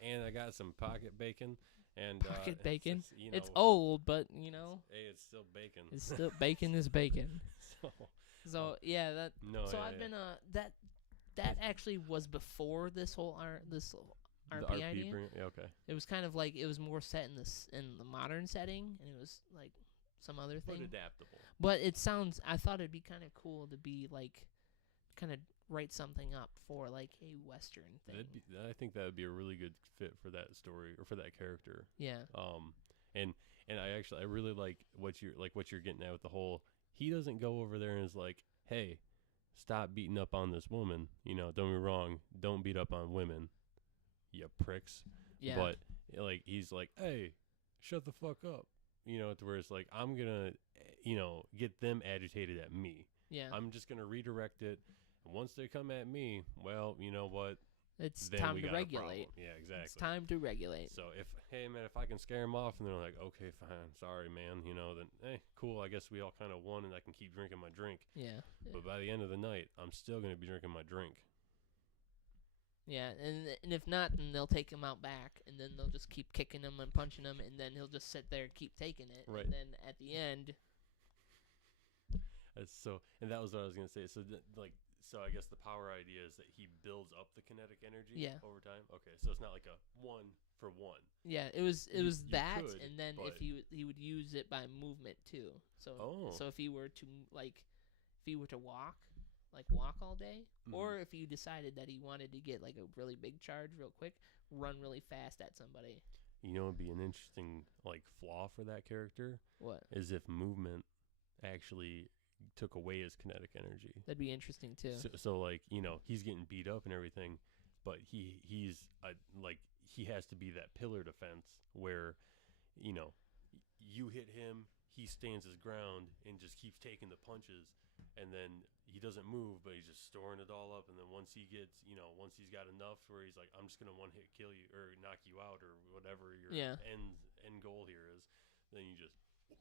And I got some pocket bacon and Pocket bacon. It's old, but you know, hey, it's still bacon. it's still bacon is bacon. So Yeah, that. no, So yeah, I've yeah. been that actually was before this whole RP idea. Yeah, okay. It was kind of like it was more set in the modern setting, and it was like some other But thing. adaptable. But it sounds. I thought it'd be kind of cool to be like, kind of write something up for like a Western thing. I think that would be a really good fit for that story or for that character. Yeah. And I really like what you're getting at with the whole. He doesn't go over there and is like, hey, stop beating up on this woman. You know, don't be wrong. Don't beat up on women, you pricks. Yeah. But like he's like, hey, shut the fuck up. You know, to where it's like I'm gonna, get them agitated at me. Yeah. I'm just gonna redirect it. And once they come at me, well, you know what? It's Then time we to got a regulate. problem. Yeah, exactly. It's time to regulate. So if I can scare them off, and they're like, okay, fine, sorry, man, then cool. I guess we all kind of won, and I can keep drinking my drink. Yeah. But by the end of the night, I'm still gonna be drinking my drink. Yeah, and if not, then they'll take him out back, and then they'll just keep kicking him and punching him, and then he'll just sit there and keep taking it. Right. And then at the end, And that was what I was gonna say. So I guess the power idea is that he builds up the kinetic energy over time. Okay, so it's not like a 1-for-1. yeah, it was You that, could, and then if but- he would use it by movement too. So if he were to walk all day, or if you decided that he wanted to get like a really big charge real quick, run really fast at somebody. You know, it'd be an interesting flaw for that character What? is if movement actually took away his kinetic energy. That'd be interesting too. So he's getting beat up and everything, but he has to be that pillar defense where, you hit him, he stands his ground and just keeps taking the punches, and then he doesn't move, but he's just storing it all up, and then once he's got enough where he's like, I'm just gonna one hit kill you or knock you out or whatever your end goal here is, then you just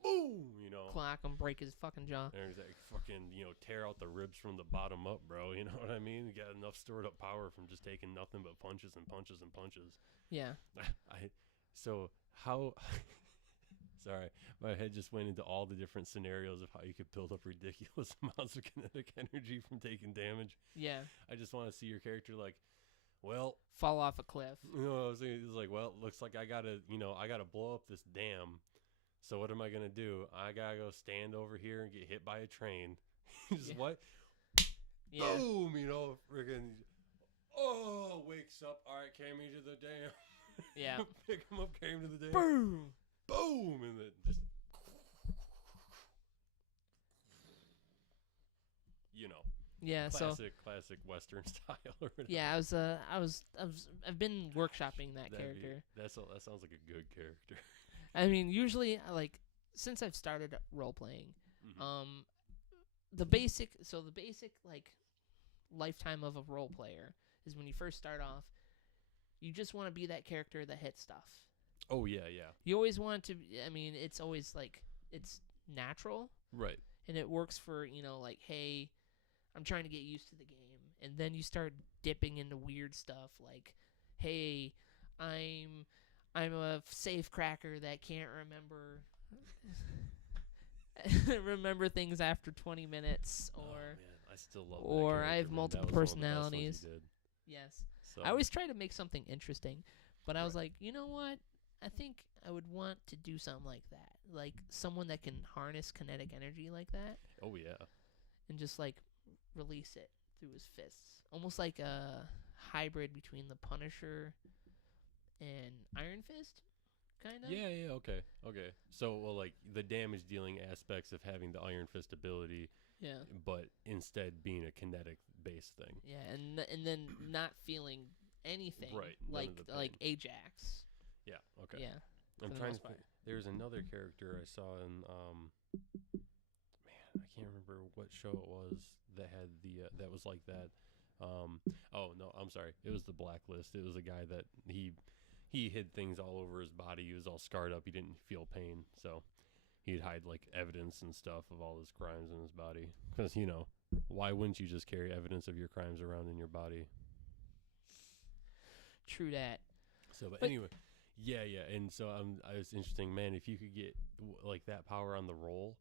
boom, Clock him, break his fucking jaw. and he's like fucking, tear out the ribs from the bottom up, bro. You know what I mean? You got enough stored up power from just taking nothing but punches and punches and punches. Yeah. Sorry, my head just went into all the different scenarios of how you could build up ridiculous amounts of kinetic energy from taking damage. Yeah. I just want to see your character Fall off a cliff. I was thinking, it's like, well, it looks like I gotta blow up this dam. So what am I gonna do? I gotta go stand over here and get hit by a train. What? Yeah. Boom! Friggin'. Oh, wakes up. All right, carry me to the dam. Yeah. Pick him up, carry him to the dam. Boom. Boom! And then just. Yeah. Classic Western style. Or whatever. Yeah. I've been workshopping that character. That sounds like a good character. I mean, usually, since I've started role playing, the basic lifetime of a role player is when you first start off, you just want to be that character that hits stuff. Oh yeah. You always want to. I mean, it's always it's natural, Right. and it works for hey, I'm trying to get used to the game, and then you start dipping into weird stuff like, hey, I'm a safe cracker that can't remember things after 20 minutes, or man, I still love. or that I have character, man. multiple That was one of the best ones personalities. you did. Yes. So, I always try to make something interesting, but I was Right. like, you know what? I think I would want to do something like that, like someone that can harness kinetic energy like that, oh yeah. and just release it through his fists, almost like a hybrid between the Punisher and Iron Fist, kind of. Yeah, okay. So, well, like, the damage-dealing aspects of having the Iron Fist ability, Yeah. but instead being a kinetic-based thing. Yeah, and then not feeling anything Right, none like of the pain. like Ajax. Yeah, okay. Yeah. I'm for the trying most to think. part. There's another character I saw in, man, I can't remember what show it was that had that was like that. Oh, no, I'm sorry. It was the Blacklist. It was a guy that he hid things all over his body. He was all scarred up. He didn't feel pain, so he'd hide like evidence and stuff of all his crimes in his body. Because why wouldn't you just carry evidence of your crimes around in your body? True that. So, but anyway, yeah, and so I was interesting, man. If you could get like that power on the roll,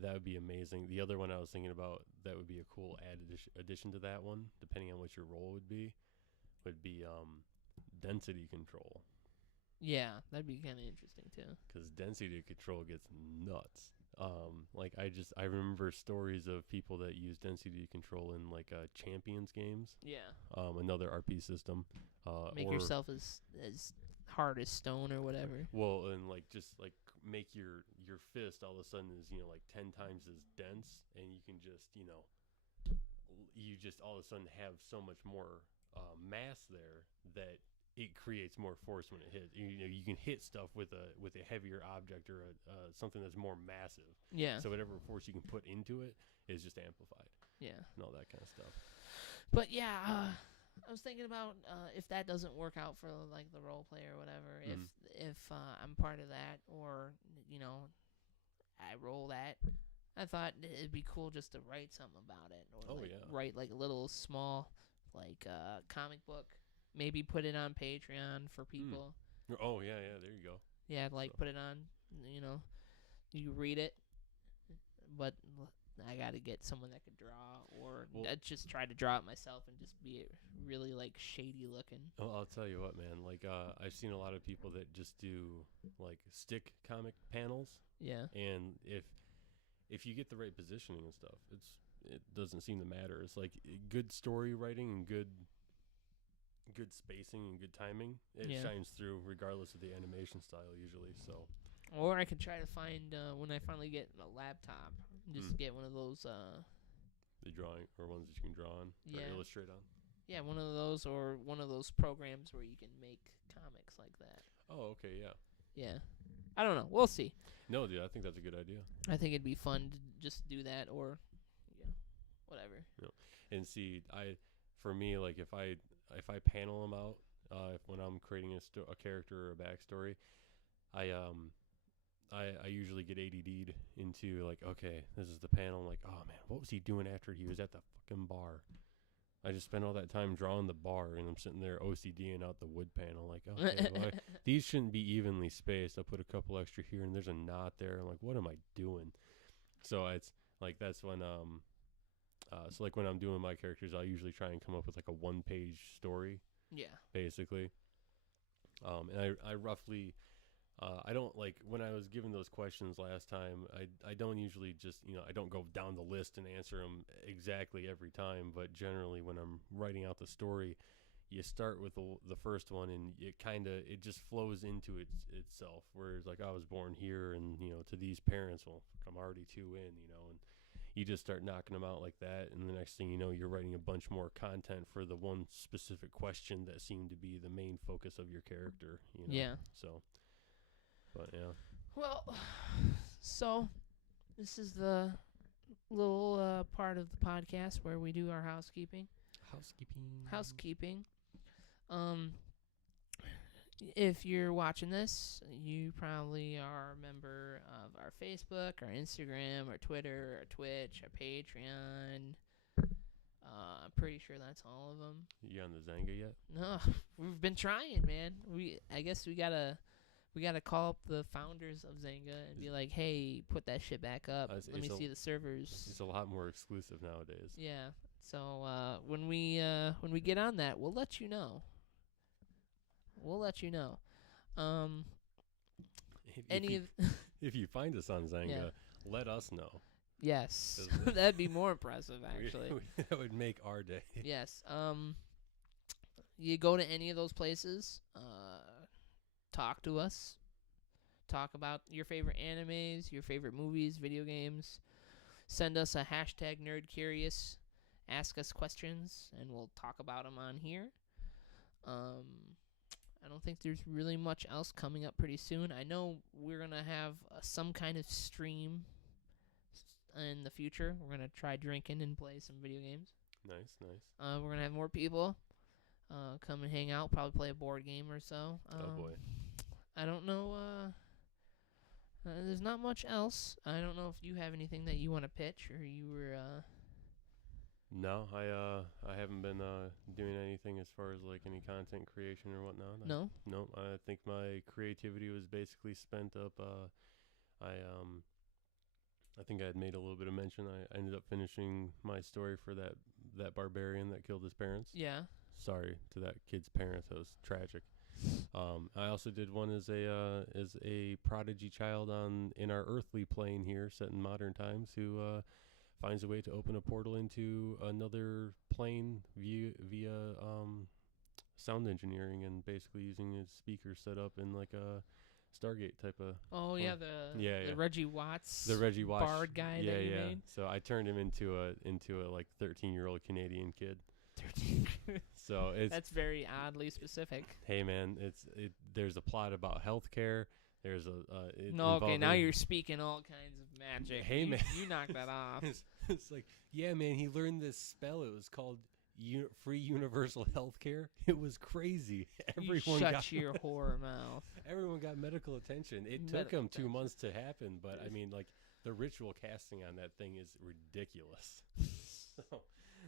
that would be amazing. The other one I was thinking about that would be a cool addition to that one, depending on what your role would be density control. Yeah, that'd be kind of interesting too. Because density control gets nuts. Like I remember stories of people that use density control in like Champions games. Yeah. Another RP system. Make or, yourself as hard as stone or whatever. Well, and like just like make your fist all of a sudden is like 10 times as dense, and you can just you just all of a sudden have so much more mass there that it creates more force when it hits. You can hit stuff with a heavier object or something that's more massive. Yeah. So whatever force you can put into it is just amplified. Yeah. And all that kind of stuff. But yeah, I was thinking about if that doesn't work out for like the role play or whatever, if I'm part of that or I roll that, I thought it'd be cool just to write something about it or write like a little small like comic book. Maybe put it on Patreon for people. Oh, yeah, there you go. Yeah, like put it on, you read it, but I got to get someone that could draw, or I'd just try to draw it myself and just be really, like, shady looking. Well, I'll tell you what, man. Like, I've seen a lot of people that just do, like, stick comic panels. Yeah. And if you get the right positioning and stuff, it doesn't seem to matter. It's like good story writing and good spacing and good timing. It shines through regardless of the animation style usually. So, or I could try to find when I finally get a laptop, just get one of those the drawing or ones that you can draw on or illustrate on. Yeah, one of those or one of those programs where you can make comics like that. Oh, okay, yeah. Yeah. I don't know. We'll see. No, dude, I think that's a good idea. I think it'd be fun to just do that or whatever. And see, for me, like if I panel them out, when I'm creating a character or a backstory, I usually get ADD'd into like, okay, this is the panel. I'm like, oh man, what was he doing after he was at the fucking bar? I just spent all that time drawing the bar, and I'm sitting there OCDing out the wood panel. Like, okay, well, these shouldn't be evenly spaced. I'll put a couple extra here, and there's a knot there. I'm like, what am I doing? So it's like that's when so like when I'm doing my characters, I'll usually try and come up with like a 1-page story. Yeah. Basically. And I roughly. I don't like when I was given those questions last time. I don't usually just I don't go down the list and answer them exactly every time. But generally, when I'm writing out the story, you start with the first one, and it just flows into itself. Whereas like I was born here, and to these parents, well, I'm already 2 in, and you just start knocking them out like that, and the next thing you know, you're writing a bunch more content for the one specific question that seemed to be the main focus of your character. Yeah. So. But yeah. Well, so this is the little part of the podcast where we do our housekeeping. If you're watching this, you probably are a member of our Facebook, our Instagram, our Twitter, our Twitch, our Patreon. I'm pretty sure that's all of them. You on the Zanga yet? No, we've been trying, man. I guess we gotta call up the founders of Zanga and be like, hey, put that shit back up. Let me see the servers. It's a lot more exclusive nowadays. Yeah. So when we get on that, we'll let you know. If you find us on Zanga, let us know. Yes. That'd be more impressive, actually. That would make our day. Yes. You go to any of those places, talk to us. Talk about your favorite animes, your favorite movies, video games. Send us a hashtag #NerdCurious. Ask us questions, and we'll talk about them on here. I don't think there's really much else coming up pretty soon. I know we're going to have some kind of stream in the future. We're going to try drinking and play some video games. Nice. We're going to have more people come and hang out, probably play a board game or so. Oh, boy. I don't know. There's not much else. I don't know if you have anything that you want to pitch, or you were... No, I haven't been doing anything as far as like any content creation or whatnot. No? No, I think my creativity was basically spent up. I think I had made a little bit of mention. I ended up finishing my story for that barbarian that killed his parents. Yeah. Sorry to that kid's parents. That was tragic. I also did one as a prodigy child in our earthly plane here, set in modern times, who finds a way to open a portal into another plane via sound engineering and basically using his speakers set up in like a Stargate type of. Oh yeah, the Reggie Watts. The Reggie Watts bard guy that you made. So I turned him into a like 13-year-old Canadian kid. 13. So that's very oddly specific. Hey man, there's a plot about healthcare. There's now you're speaking all kinds of magic. Hey man, you knocked that off. It's like, yeah man, he learned this spell. It was called free universal healthcare. It was crazy. Everyone shut your whore mouth. Everyone got medical attention. It took him 2 months to happen, but I mean, like, the ritual casting on that thing is ridiculous. So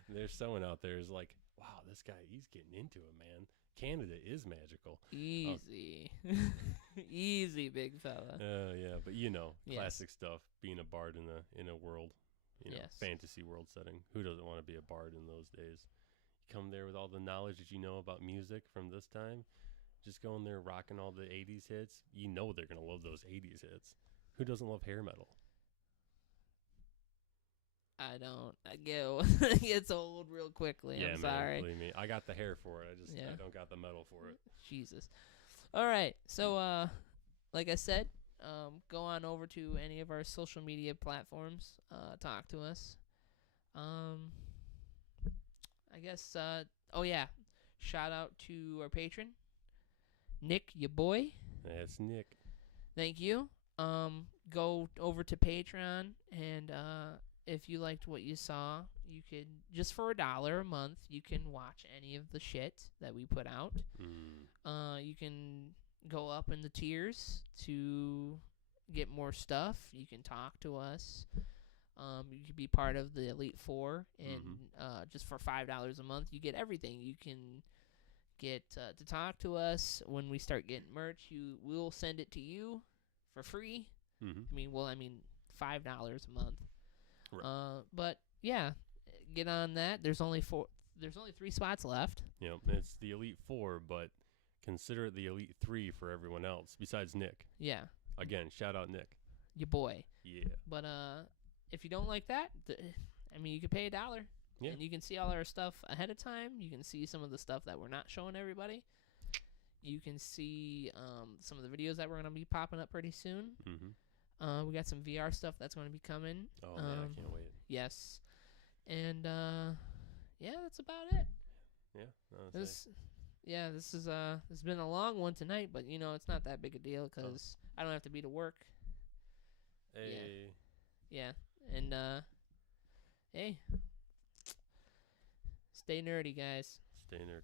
there's someone out there who's like, wow, this guy, he's getting into it, man. Canada is magical. Easy. Easy, big fella. Yeah, but classic stuff, being a bard in a world, fantasy world setting. Who doesn't want to be a bard in those days? You come there with all the knowledge that you know about music from this time, just going there rocking all the 80s hits. You know they're going to love those 80s hits. Who doesn't love hair metal? I don't. It gets old real quickly. Yeah, I'm man, sorry. believe me. I got the hair for it. I don't got the metal for it. Jesus. All right. So, like I said, go on over to any of our social media platforms. Talk to us. I guess. Shout out to our patron, Nick, your boy. That's Nick. Thank you. Go over to Patreon, and if you liked what you saw, you could, just for $1 a month, you can watch any of the shit that we put out. You can go up in the tiers to get more stuff. You can talk to us. You can be part of the Elite Four, and just for $5 a month, you get everything. You can get to talk to us when we start getting merch. We'll send it to you for free. I mean, $5 a month. Right. But yeah, get on that. There's only 3 spots left. Yep, it's the Elite Four, but consider it the Elite 3 for everyone else besides Nick. Yeah. Again, shout out Nick. Your boy. Yeah. But if you don't like that, you could pay $1. Yeah. And you can see all our stuff ahead of time. You can see some of the stuff that we're not showing everybody. You can see some of the videos that we're going to be popping up pretty soon. We got some VR stuff that's going to be coming. Oh, man, I can't wait. Yes. And, that's about it. Yeah. This has been a long one tonight, but, it's not that big a deal because I don't have to be to work. Hey. Yeah. And, hey. Stay nerdy, guys. Stay nerdy.